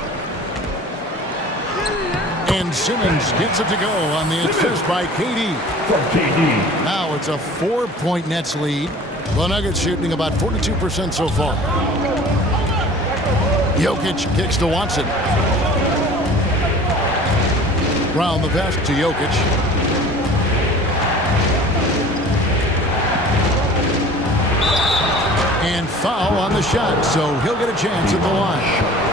And Simmons gets it to go on the assist by KD. Now it's a 4-point Nets lead. The Nuggets shooting about 42% so far. Jokic kicks to Watson. Brown the pass to Jokic. And foul on the shot, so he'll get a chance at the line.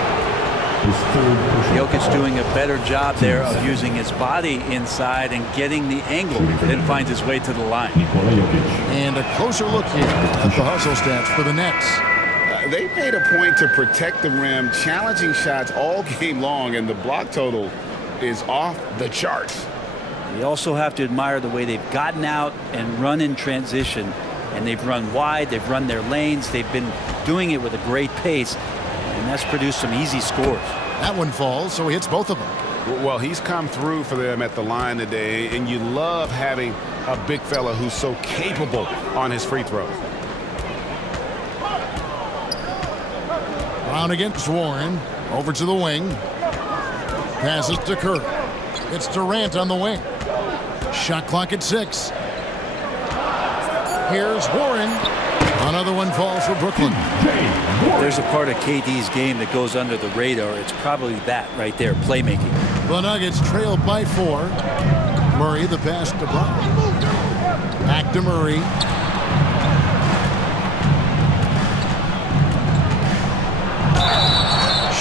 Jokic doing a better job there of using his body inside and getting the angle, then finds his way to the line. And a closer look here at the hustle stats for the Nets. They made a point to protect the rim, challenging shots all game long, and the block total is off the charts. You also have to admire the way they've gotten out and run in transition. And they've run wide, they've run their lanes, they've been doing it with a great pace, and that's produced some easy scores. That one falls, so he hits both of them. Well, he's come through for them at the line today, and you love having a big fella who's so capable on his free throws. Brown against Warren, over to the wing. Passes to Curry. It's Durant on the wing. Shot clock at 6. Here's Warren. Another one falls for Brooklyn. There's a part of KD's game that goes under the radar. It's probably that right there, playmaking. The Nuggets trailed by 4. Murray the pass to Brown. Back to Murray.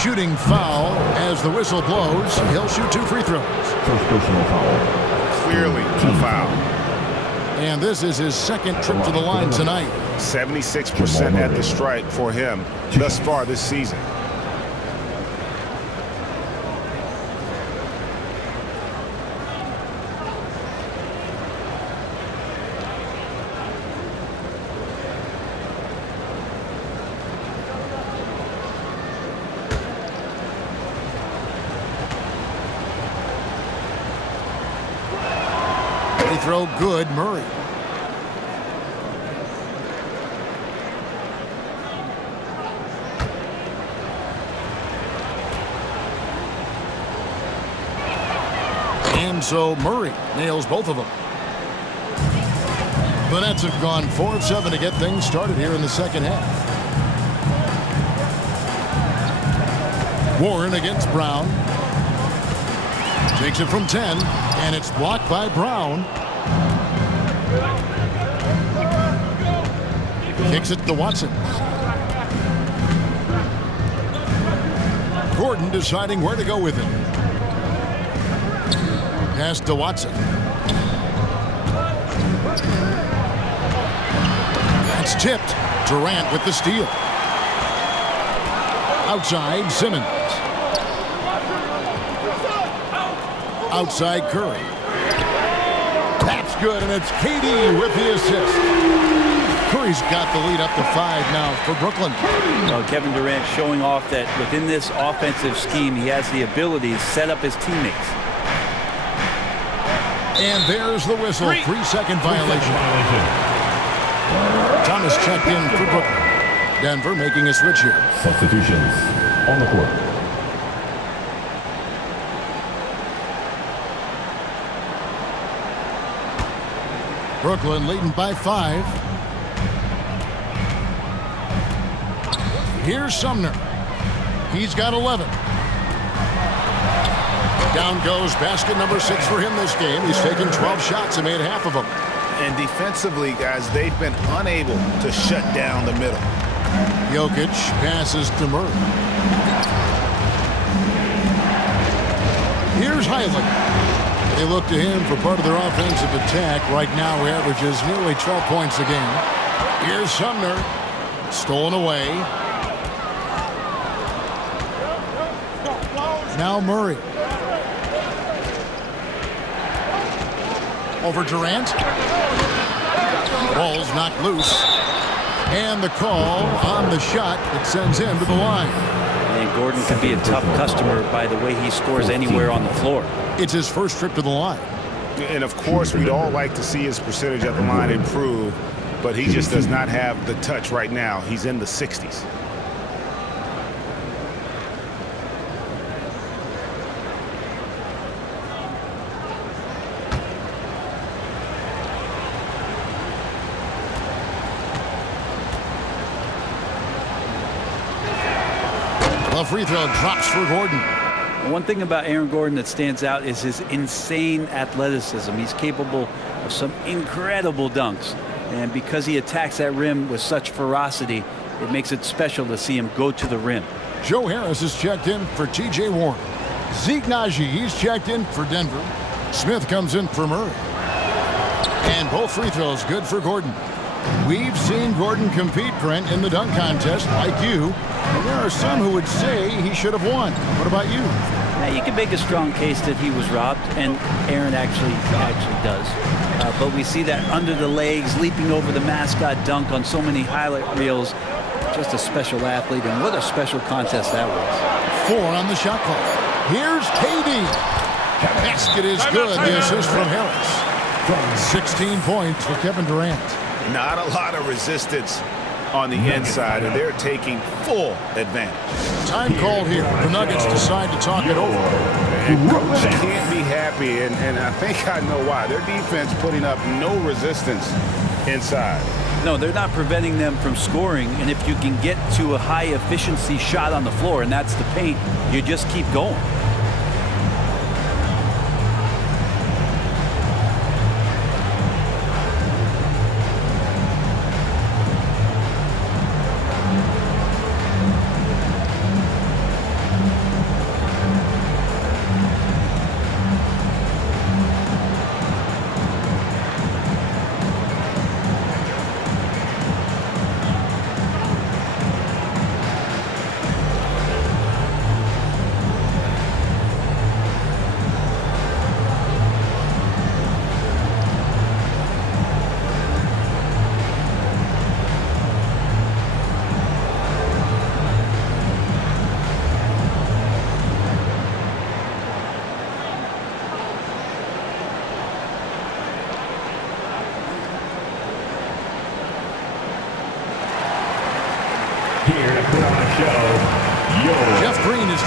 Shooting foul as the whistle blows. He'll shoot 2 free throws. First personal foul. Clearly a foul. And this is his second trip to the line tonight. 76% at the stripe for him thus far this season. They throw good, Murray. And so Murray nails both of them. The Nets have gone 4 of 7 to get things started here in the second half. Warren against Brown. Takes it from 10, and it's blocked by Brown. Kicks it to Watson. Gordon deciding where to go with it. Pass to Watson. That's tipped. Durant with the steal. Outside, Simmons. Outside, Curry. That's good, and it's KD with the assist. Curry's got the lead up to 5 now for Brooklyn. Well, Kevin Durant showing off that within this offensive scheme, he has the ability to set up his teammates. And there's the whistle. 3-second violation. Thomas checked in for Brooklyn. Denver making a switch here. Substitutions on the court. Brooklyn leading by 5. Here's Sumner. He's got 11. Down goes basket number 6 for him this game. He's taken 12 shots and made half of them. And defensively, guys, they've been unable to shut down the middle. Jokic passes to Murray. Here's Highland. They look to him for part of their offensive attack. Right now, he averages nearly 12 points a game. Here's Sumner. Stolen away. Now Murray. Over Durant. Ball's knocked loose. And the call on the shot that sends him to the line. And Gordon can be a tough customer by the way he scores anywhere on the floor. It's his first trip to the line. And of course, we'd all like to see his percentage at the line improve, but he just does not have the touch right now. He's in the 60s. The free throw drops for Gordon. One thing about Aaron Gordon that stands out is his insane athleticism. He's capable of some incredible dunks. And because he attacks that rim with such ferocity, it makes it special to see him go to the rim. Joe Harris is checked in for T.J. Warren. Zeke Naji, he's checked in for Denver. Smith comes in for Murray. And both free throws good for Gordon. We've seen Gordon compete, Brent, in the dunk contest like you. And there are some who would say he should have won. What about you? Now, you can make a strong case that he was robbed, and Aaron actually does. But we see that under the legs, leaping over the mascot dunk on so many highlight reels. Just a special athlete, and what a special contest that was. 4 on the shot clock. Here's KD. Basket is good. The assist from Harris. 16 points for Kevin Durant. Not a lot of resistance on the inside, and they're taking full advantage. Time called here. The Nuggets decide to talk it over. And coach can't be happy, and I think I know why. Their defense putting up no resistance inside. No, they're not preventing them from scoring, and if you can get to a high efficiency shot on the floor, and that's the paint, you just keep going.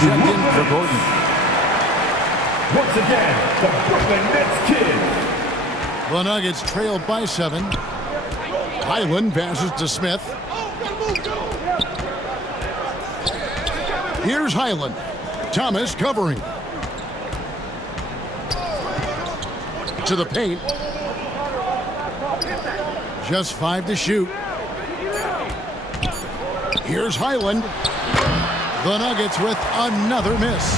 checked in for Gordon. Once again, the Brooklyn Nets Kids. The Nuggets trailed by 7. Highland passes to Smith. Here's Highland. Thomas covering. To the paint. Just 5 to shoot. Here's Highland. The Nuggets with another miss.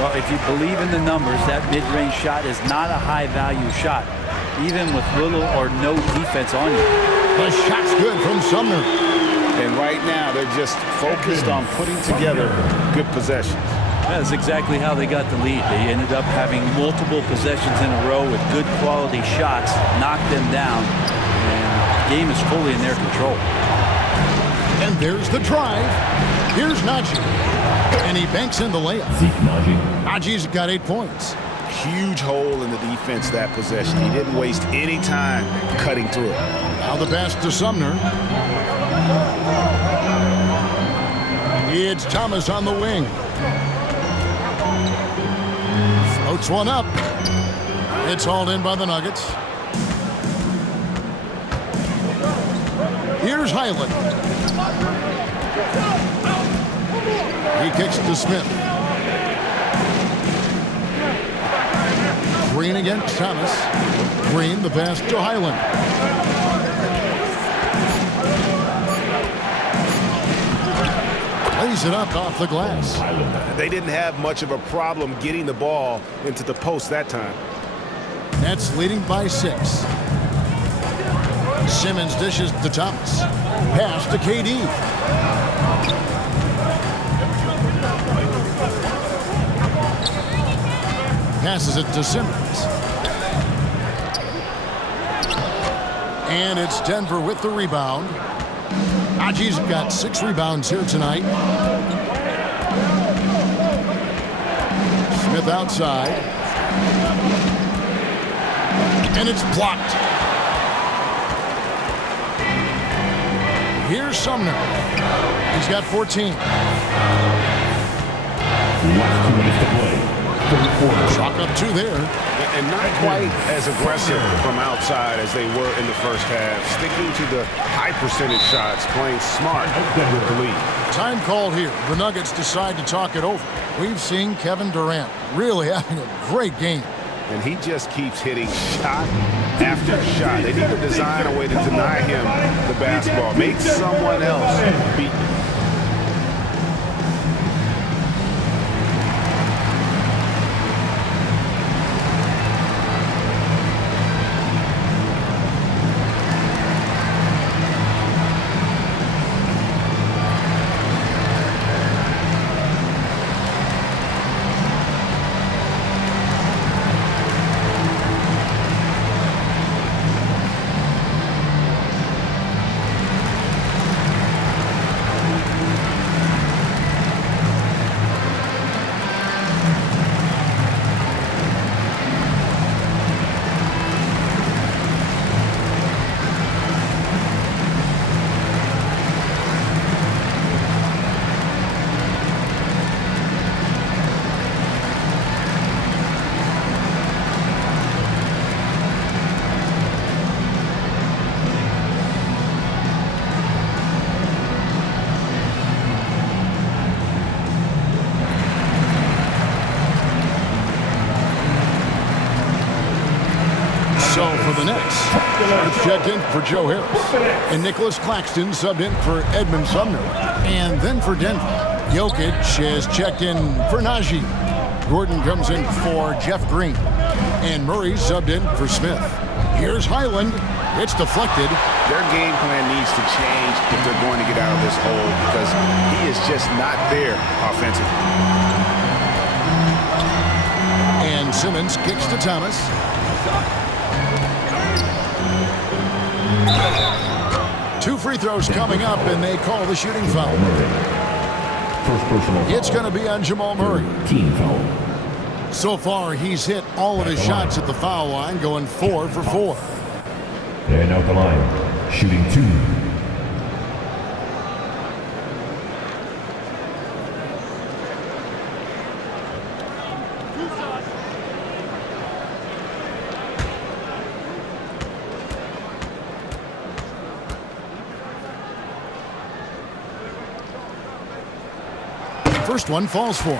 Well, if you believe in the numbers, that mid-range shot is not a high-value shot, even with little or no defense on you. The shot's good from Sumner. And right now, they're just focused on putting together good possessions. That's exactly how they got the lead. They ended up having multiple possessions in a row with good quality shots, knocked them down, and the game is fully in their control. And there's the drive. Here's Najee. And he banks in the layup. Najee's got 8 points. Huge hole in the defense that possession. He didn't waste any time cutting through it. Now the pass to Sumner. It's Thomas on the wing. Floats one up. It's hauled in by the Nuggets. Here's Highland. He kicks to Smith. Green against Thomas. Green, the pass to Highland. Lays it up off the glass. They didn't have much of a problem getting the ball into the post that time. Nets leading by 6. Simmons dishes to Thomas. Pass to KD. Passes it to Simmons. And it's Denver with the rebound. Najee's got 6 rebounds here tonight. Smith outside. And it's blocked. Here's Sumner. He's got 14. Last 2 minutes to play. Third quarter. Chalk up 2 there. And not quite as aggressive from outside as they were in the first half. Sticking to the high percentage shots, playing smart with the lead. Time called here. The Nuggets decide to talk it over. We've seen Kevin Durant really having a great game. And he just keeps hitting shot after shot. They need to design a way to deny him the basketball. Make someone else beat him. So for the Nets, checked in for Joe Harris. And Nicholas Claxton subbed in for Edmund Sumner. And then for Denver, Jokic is checked in for Najee. Gordon comes in for Jeff Green. And Murray subbed in for Smith. Here's Highland. It's deflected. Their game plan needs to change if they're going to get out of this hole because he is just not there offensively. And Simmons kicks to Thomas. Two free throws coming up, and they call the shooting foul. First personal foul. It's going to be on Jamal Murray. Team foul. So far, he's hit all of his shots at the foul line, going 4 for 4. And out the line, shooting 2. first one falls for him.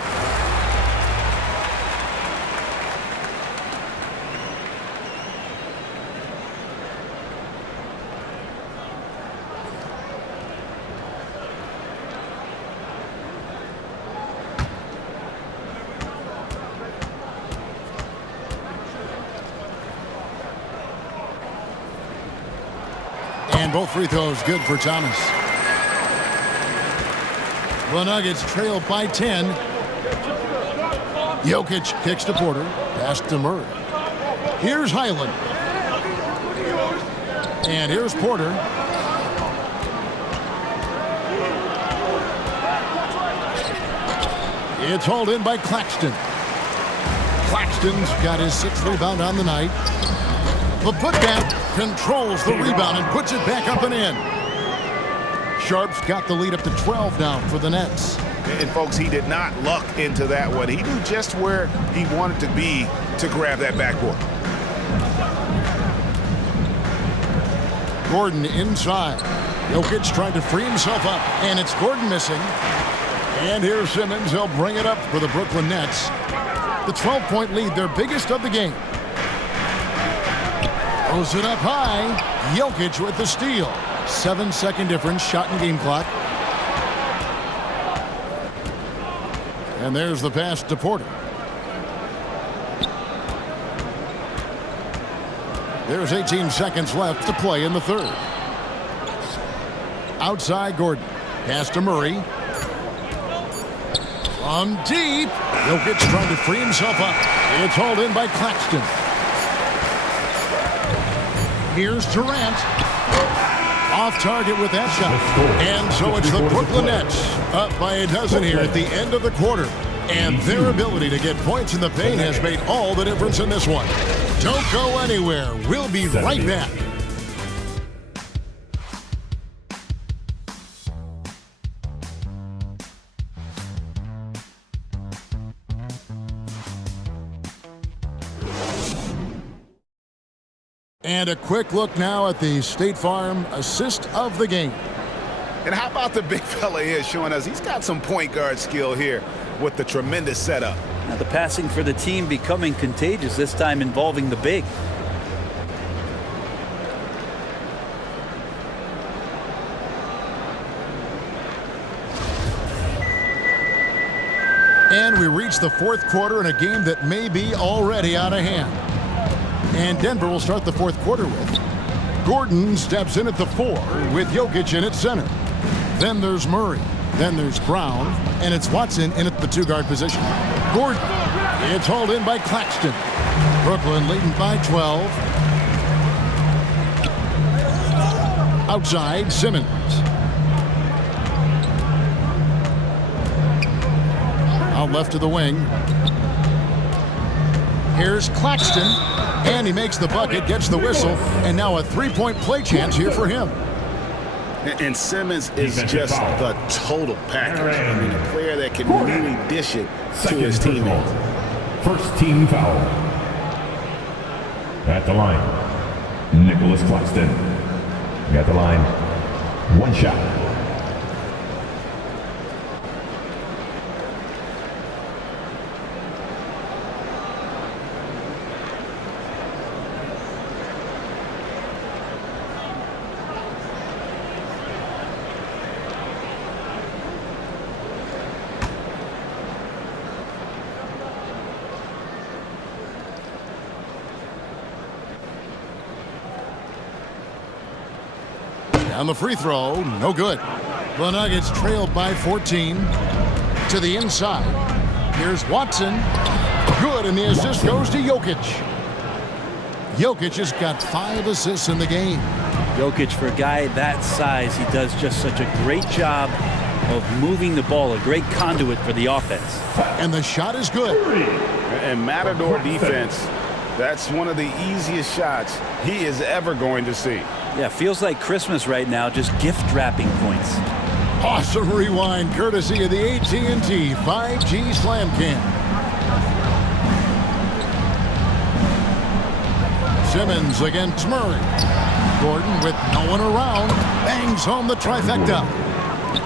And both free throws good for Thomas. The Nuggets trail by 10. Jokic kicks to Porter. Pass to Murray. Here's Highland. And here's Porter. It's hauled in by Claxton. Claxton's got his 6th rebound on the night. The putback controls the rebound and puts it back up and in. Sharp's got the lead up to 12 now for the Nets. And folks, he did not luck into that one. He knew just where he wanted to be to grab that backboard. Gordon inside. Jokic trying to free himself up, and it's Gordon missing. And here's Simmons. He'll bring it up for the Brooklyn Nets. The 12-point lead, their biggest of the game. Throws it up high. Jokic with the steal. 7-second difference, shot and game clock. And there's the pass to Porter. There's 18 seconds left to play in the third. Outside Gordon. Pass to Murray. From deep. Jokic trying to free himself up. It's hauled in by Claxton. Here's Durant. Off target with that shot. And so it's the Brooklyn Nets up by a dozen here at the end of the quarter. And their ability to get points in the paint has made all the difference in this one. Don't go anywhere. We'll be right back. And a quick look now at the State Farm assist of the game. And how about the big fella here showing us he's got some point guard skill here with the tremendous setup. Now the passing for the team becoming contagious, this time involving the big. And we reach the fourth quarter in a game that may be already out of hand. And Denver will start the fourth quarter with Gordon steps in at the 4 with Jokic in at center. Then there's Murray. Then there's Brown. And it's Watson in at the 2-guard position. Gordon. It's hauled in by Claxton. Brooklyn leading by 12. Outside, Simmons. Out left to the wing. Here's Claxton. And he makes the bucket, gets the whistle, and now a 3-point play chance here for him. And Simmons is just the total package. I mean, a player that can really dish it to his teammates. First team foul. At the line, Nicholas Claxton. At the line, 1 shot. On the free throw, no good. The Nuggets trailed by 14 to the inside. Here's Watson. Good, and the assist goes to Jokic. Jokic has got 5 assists in the game. Jokic, for a guy that size, he does just such a great job of moving the ball, a great conduit for the offense. And the shot is good. And Matador defense, that's one of the easiest shots he is ever going to see. Yeah, feels like Christmas right now, just gift wrapping points. Awesome rewind, courtesy of the AT&T 5G Slam Cam. Simmons against Murray. Gordon with no one around, bangs home the trifecta.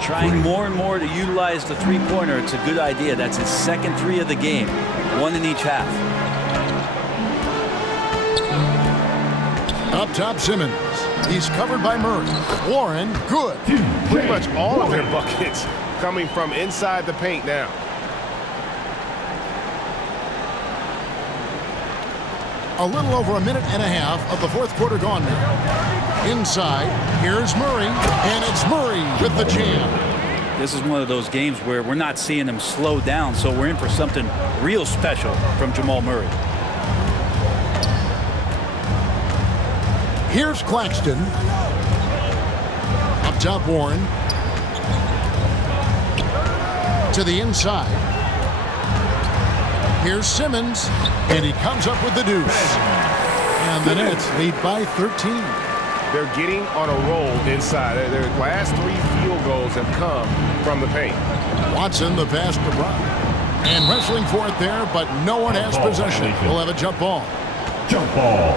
Trying more and more to utilize the three-pointer. It's a good idea. That's his second three of the game. One in each half. Up top, Simmons. He's covered by Murray. Warren, good. Pretty much all of their buckets coming from inside the paint now. A little over a minute and a half of the fourth quarter gone now. Inside, here's Murray, and it's Murray with the jam. This is one of those games where we're not seeing him slow down, so we're in for something real special from Jamal Murray. Here's Claxton. Up top, Warren. To the inside. Here's Simmons, and he comes up with the deuce. And the Nets lead by 13. They're getting on a roll inside. Their last three field goals have come from the paint. Watson, the pass to Brown. And wrestling for it there, but no one has possession. We'll have a jump ball. Jump ball.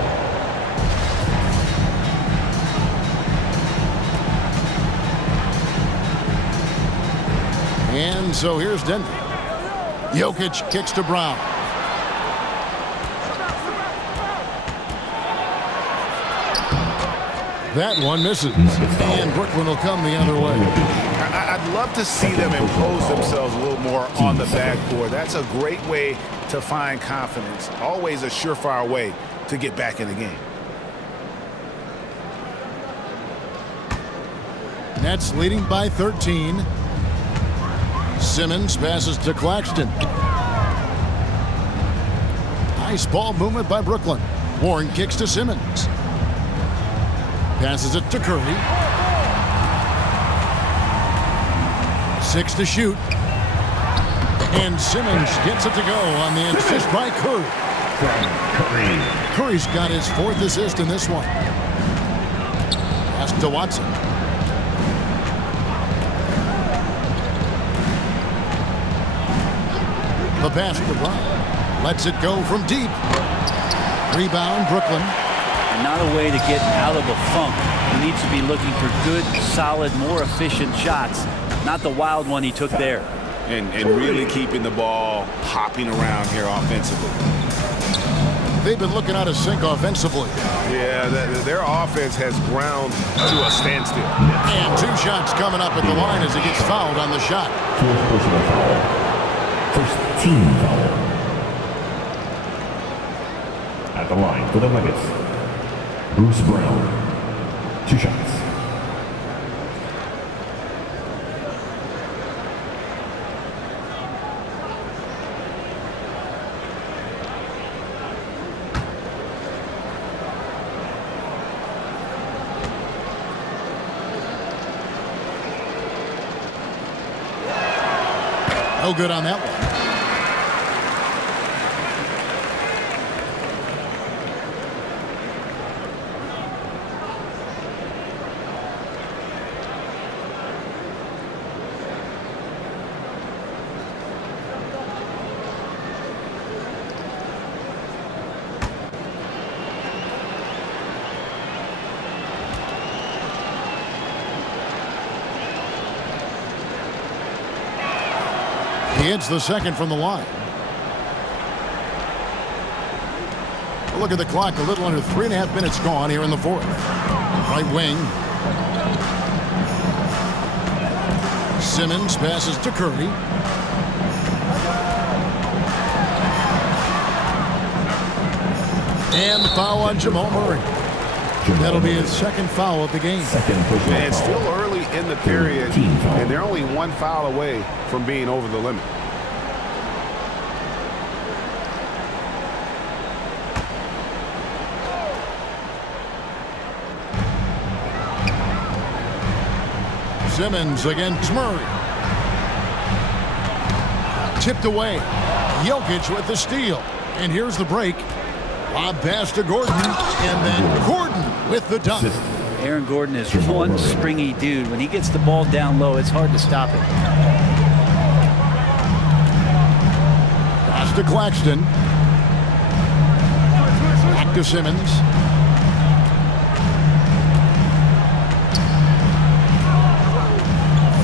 And so here's Denver. Jokic kicks to Brown. That one misses. And Brooklyn will come the other way. I'd love to see them impose themselves a little more on the backboard. That's a great way to find confidence. Always a surefire way to get back in the game. Nets leading by 13. Simmons passes to Claxton. Nice ball movement by Brooklyn. Warren kicks to Simmons. Passes it to Curry. 6 to shoot. And Simmons gets it to go on the assist by Curry. Curry's got his fourth assist in this one. Pass to Watson. The pass to Brown. Lets it go from deep. Rebound, Brooklyn. Not a way to get out of a funk. He needs to be looking for good, solid, more efficient shots. Not the wild one he took there. And really keeping the ball hopping around here offensively. They've been looking out of sync offensively. Yeah, their offense has ground to a standstill. And 2 shots coming up at the line as he gets fouled on the shot. Fourth personal foul. First team foul. At the line for the Nuggets, Bruce Brown. 2 shots. No good on that one. He hits the second from the line. Look at the clock. A little under 3.5 minutes gone here in the fourth. Right wing. Simmons passes to Curry. And the foul on Jamal Murray. That'll be his second foul of the game. And it's still early in the period, and they're only 1 foul away from being over the limit. Simmons against Murray. Tipped away. Jokic with the steal. And here's the break. Lob pass to Gordon, and then Gordon with the dunk. Aaron Gordon is one springy dude. When he gets the ball down low, it's hard to stop it. Pass to Claxton. Back to Simmons.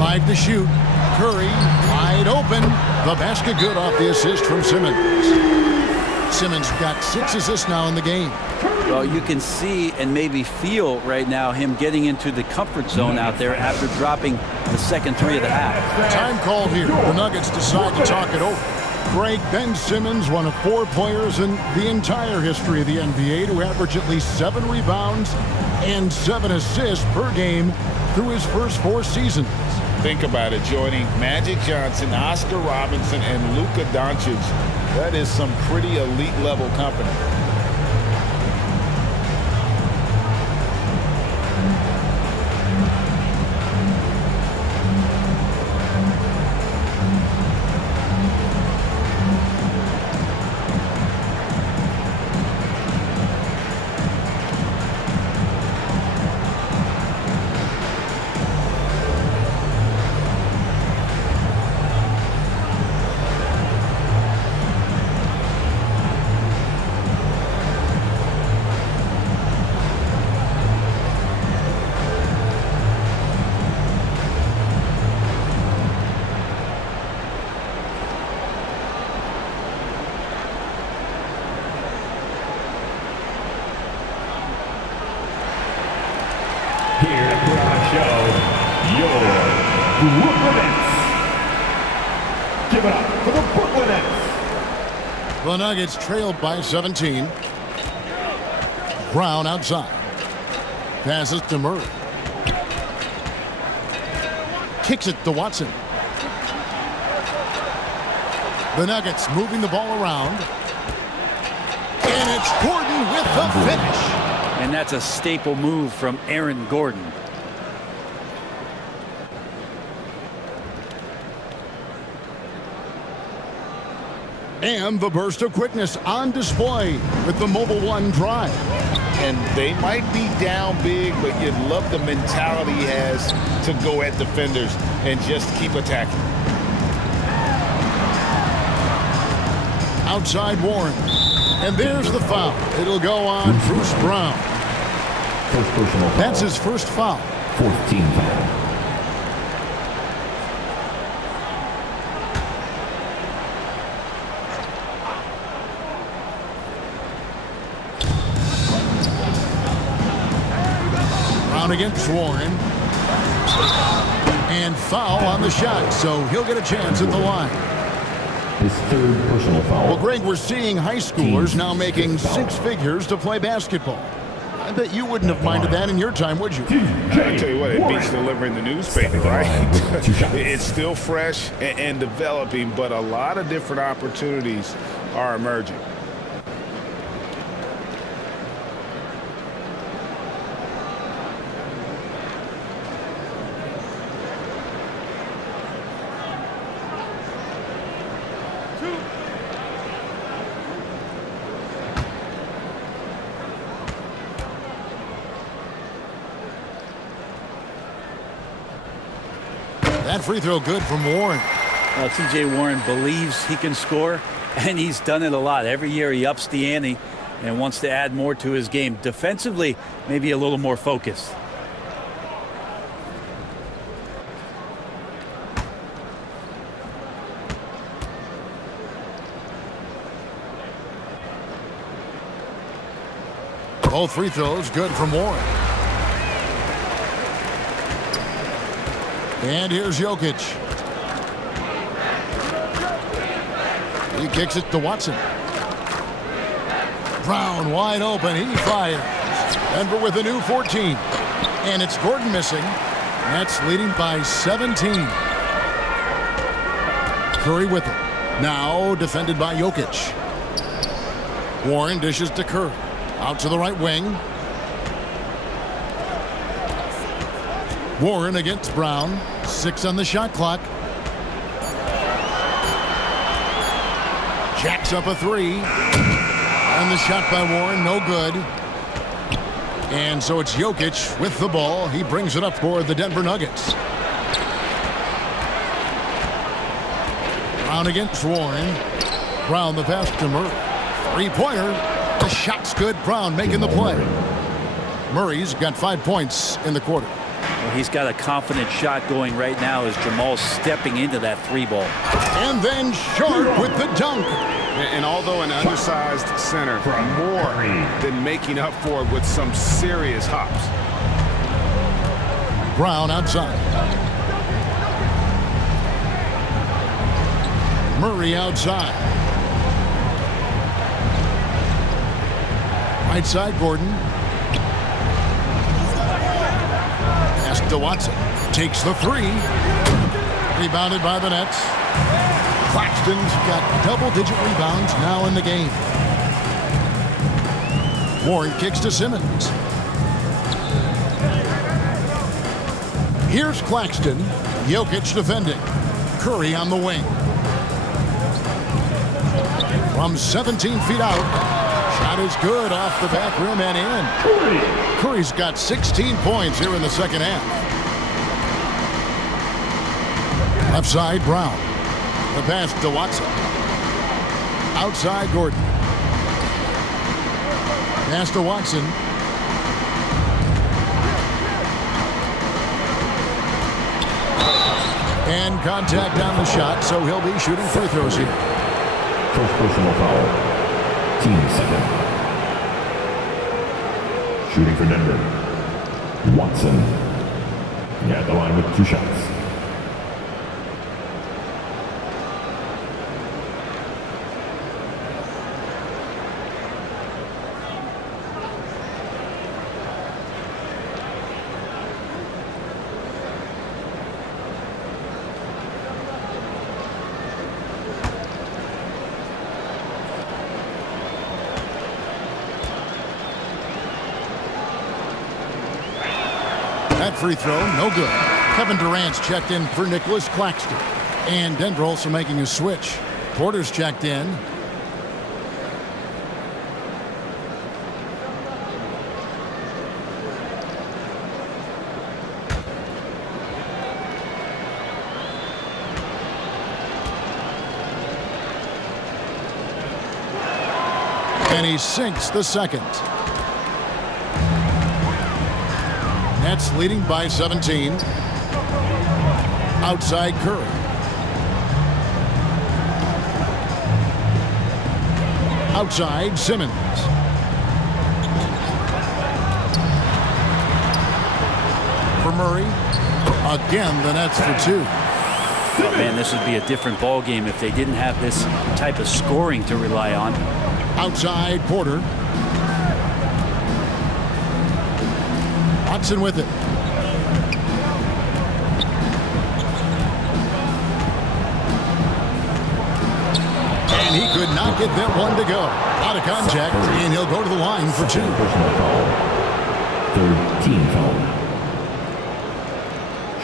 5 to shoot. Curry wide open. The basket good off the assist from Simmons. Simmons got 6 assists now in the game. Well, you can see and maybe feel right now him getting into the comfort zone out there after dropping the second 3 of the half. Time called here. The Nuggets decide to talk it over. Greg, Ben Simmons, one of 4 players in the entire history of the NBA to average at least 7 rebounds and 7 assists per game through his first 4 seasons. Think about it, joining Magic Johnson, Oscar Robinson, and Luka Doncic. That is some pretty elite level company. Here to put on a show, your Brooklyn Nets. Give it up for the Brooklyn Nets. The Nuggets trailed by 17. Brown outside. Passes to Murray. Kicks it to Watson. The Nuggets moving the ball around. And it's Gordon with the finish. And that's a staple move from Aaron Gordon. And the burst of quickness on display with the Mobile One drive. And they might be down big, but you'd love the mentality he has to go at defenders and just keep attacking. Outside Warren. And there's the foul. It'll go on Bruce Brown. First personal foul. That's his first foul. 4th team foul. Brown against Warren. And foul on the shot, so he'll get a chance at the line. His 3rd personal foul. Well, Greg, we're seeing high schoolers now making 6 figures to play basketball. I bet you wouldn't have minded that in your time, would you? I tell you what, it beats delivering the newspaper, right? It's still fresh and developing, but a lot of different opportunities are emerging. That free throw good from Warren. Well, T.J. Warren believes he can score, and he's done it a lot. Every year he ups the ante and wants to add more to his game. Defensively, maybe a little more focused. Both free throws good from Warren. And here's Jokic. He kicks it to Watson. Brown wide open. He fires. Denver with a new 14. And it's Gordon missing. Nets leading by 17. Curry with it. Now defended by Jokic. Warren dishes to Curry. Out to the right wing. Warren against Brown. 6 on the shot clock. Jacks up a 3. And the shot by Warren, no good. And so it's Jokic with the ball. He brings it up for the Denver Nuggets. Brown against Warren. Brown the pass to Murray. 3-pointer. The shot's good. Brown making the play. Murray's got 5 points in the quarter. Well, he's got a confident shot going right now as Jamal's stepping into that 3-ball. And then Sharp with the dunk. And although an undersized center, more than making up for it with some serious hops. Brown outside. Murray outside. Right side, Gordon. Pass to Watson. Takes the 3. Rebounded by the Nets. Claxton's got double-digit rebounds now in the game. Warren kicks to Simmons. Here's Claxton. Jokic defending. Curry on the wing. From 17 feet out. Shot is good off the back rim and in. Curry's got 16 points here in the second half. Left side, Brown. The pass to Watson. Outside, Gordon. Pass to Watson. And contact on the shot, so he'll be shooting free throws here. First personal foul. Team second. Shooting for Denver. Watson. At the line with 2 shots. That free throw, no good. Kevin Durant's checked in for Nicholas Claxton. And Denver also making a switch. Porter's checked in. And he sinks the second. Nets leading by 17. Outside Curry. Outside Simmons. For Murray. Again, the Nets for 2. Oh, man, this would be a different ball game if they didn't have this type of scoring to rely on. Outside Porter. Watson with it. And he could not get that one to go. Out of contact, and he'll go to the line for 2. Personal foul. Third team foul.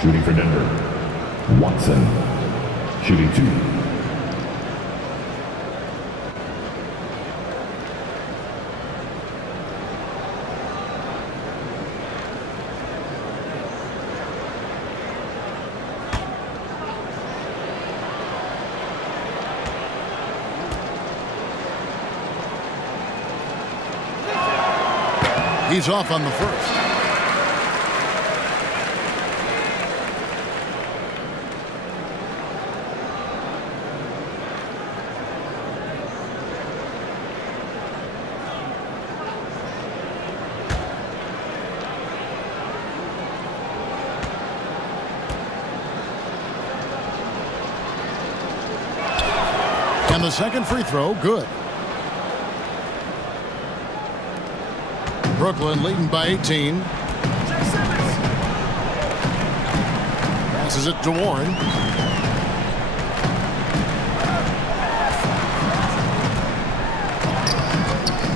Shooting for Denver. Watson. Shooting 2. He's off on the first. And the second free throw, good. Brooklyn leading by 18. Passes it to Warren.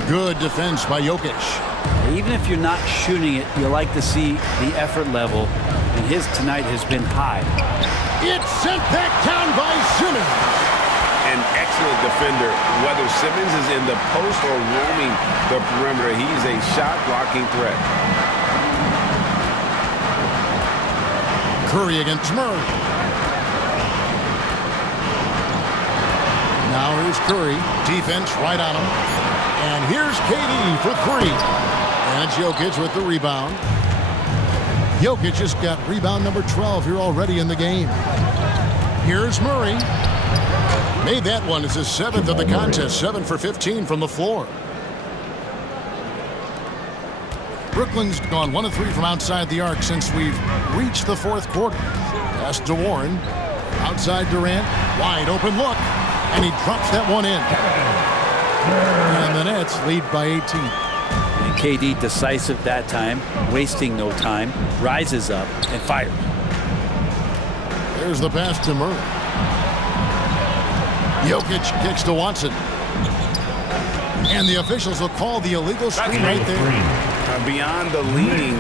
Good defense by Jokic. Even if you're not shooting it, you like to see the effort level, and his tonight has been high. It's sent back down by Simmons. An excellent defender, whether Simmons is in the post or roaming the perimeter. He's a shot-blocking threat. Curry against Murray. Now here's Curry. Defense right on him. And here's KD for 3. And it's Jokic with the rebound. Jokic just got rebound number 12 here already in the game. Here's Murray. Made that one as his 7th of the contest, 7 for 15 from the floor. Brooklyn's gone 1 of 3 from outside the arc since we've reached the 4th quarter. Pass to Warren. Outside Durant. Wide open look. And he drops that one in. And the Nets lead by 18. And KD decisive that time, wasting no time, rises up and fires. There's the pass to Murray. Jokic kicks to Watson. And the officials will call the illegal screen right there. Beyond the leaning,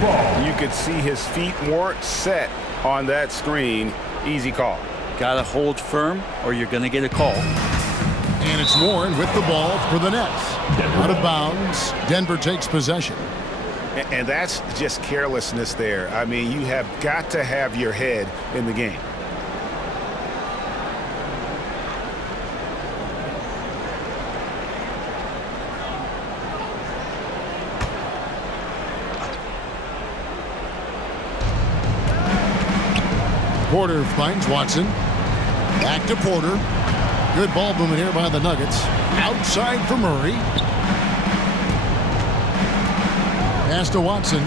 you could see his feet weren't set on that screen. Easy call. Got to hold firm or you're going to get a call. And it's Warren with the ball for the Nets. Out of bounds. Denver takes possession. And that's just carelessness there. I mean, you have got to have your head in the game. Porter finds Watson. Back to Porter. Good ball movement here by the Nuggets. Outside for Murray. Pass to Watson.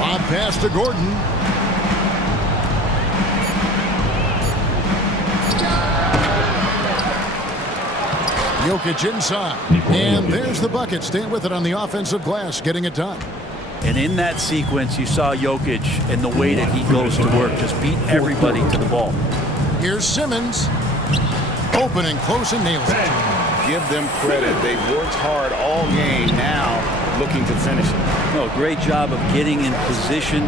Lob pass to Gordon. Jokic inside. And there's the bucket. Staying with it on the offensive glass, getting it done. And in that sequence, you saw Jokic and the way that he goes to work, just beat everybody to the ball. Here's Simmons. Open and close and nails it. Give them credit. They've worked hard all game, now looking to finish it. No, great job of getting in position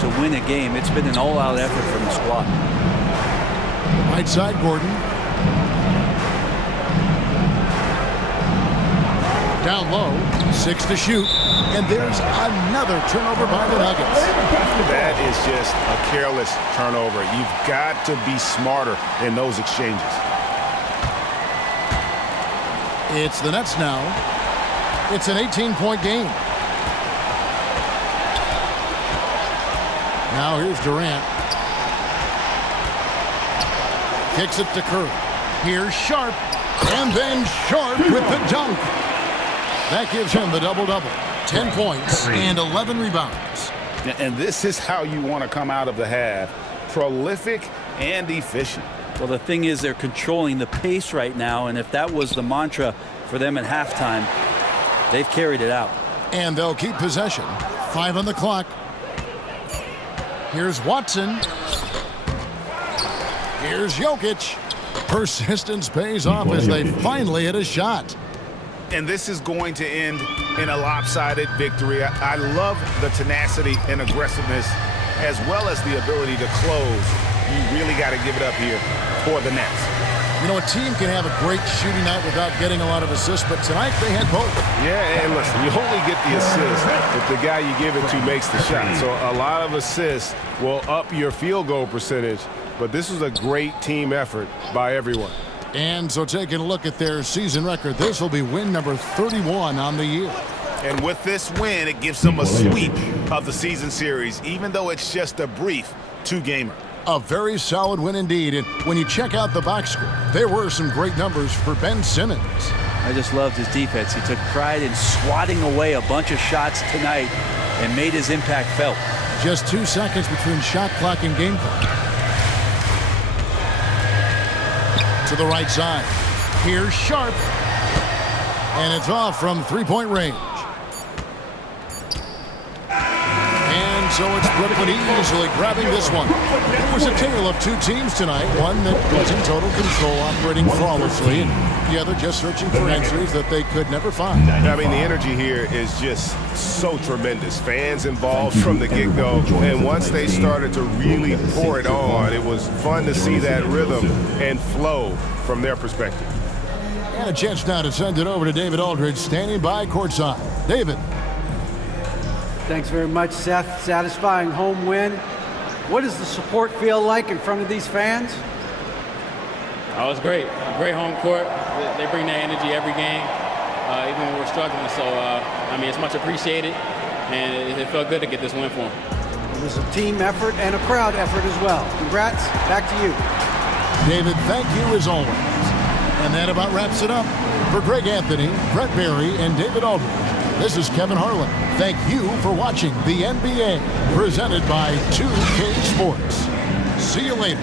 to win a game. It's been an all-out effort from the squad. Right side, Gordon. Down low, 6 to shoot. And there's another turnover by the Nuggets. That is just a careless turnover. You've got to be smarter in those exchanges. It's the Nets now. It's an 18-point game. Now here's Durant. Kicks it to Curry. Here's Sharp. And then Sharp with the dunk. That gives him the double-double. 10 points and 11 rebounds. And this is how you want to come out of the half. Prolific and efficient. Well, the thing is they're controlling the pace right now, and if that was the mantra for them at halftime, they've carried it out. And they'll keep possession. 5 on the clock. Here's Watson. Here's Jokic. Persistence pays off as they finally hit a shot. And this is going to end in a lopsided victory. I love the tenacity and aggressiveness as well as the ability to close. You really got to give it up here for the Nets. You know, a team can have a great shooting night without getting a lot of assists, but tonight they had both. Yeah, and listen, you only get the assist if the guy you give it to makes the shot. So a lot of assists will up your field goal percentage, but this was a great team effort by everyone. And so taking a look at their season record, this will be win number 31 on the year. And with this win, it gives them a sweep of the season series, even though it's just a brief 2-gamer. A very solid win indeed. And when you check out the box score, there were some great numbers for Ben Simmons. I just loved his defense. He took pride in swatting away a bunch of shots tonight and made his impact felt. Just 2 seconds between shot clock and game clock. To the right side. Here's Sharp. And it's off from 3-point range. And so it's Brooklyn easily grabbing this one. It was a tale of 2 teams tonight. One that was in total control, operating flawlessly, and the other just searching for answers that they could never find. I mean, the energy here is just so tremendous. Fans involved from the get-go, and once they started to really pour it on, it was fun to see that rhythm and flow from their perspective. And a chance now to send it over to David Aldridge, standing by courtside. David. Thanks very much, Seth. Satisfying home win. What does the support feel like in front of these fans? Oh, it's great. Great home court. They bring that energy every game, even when we're struggling. So, I mean, it's much appreciated. and it felt good to get this win for him. It was a team effort and a crowd effort as well. Congrats. Back to you. David, thank you as always. And that about wraps it up. For Greg Anthony, Brett Berry, and David Aldridge, this is Kevin Harlan. Thank you for watching the NBA, presented by 2K Sports. See you later.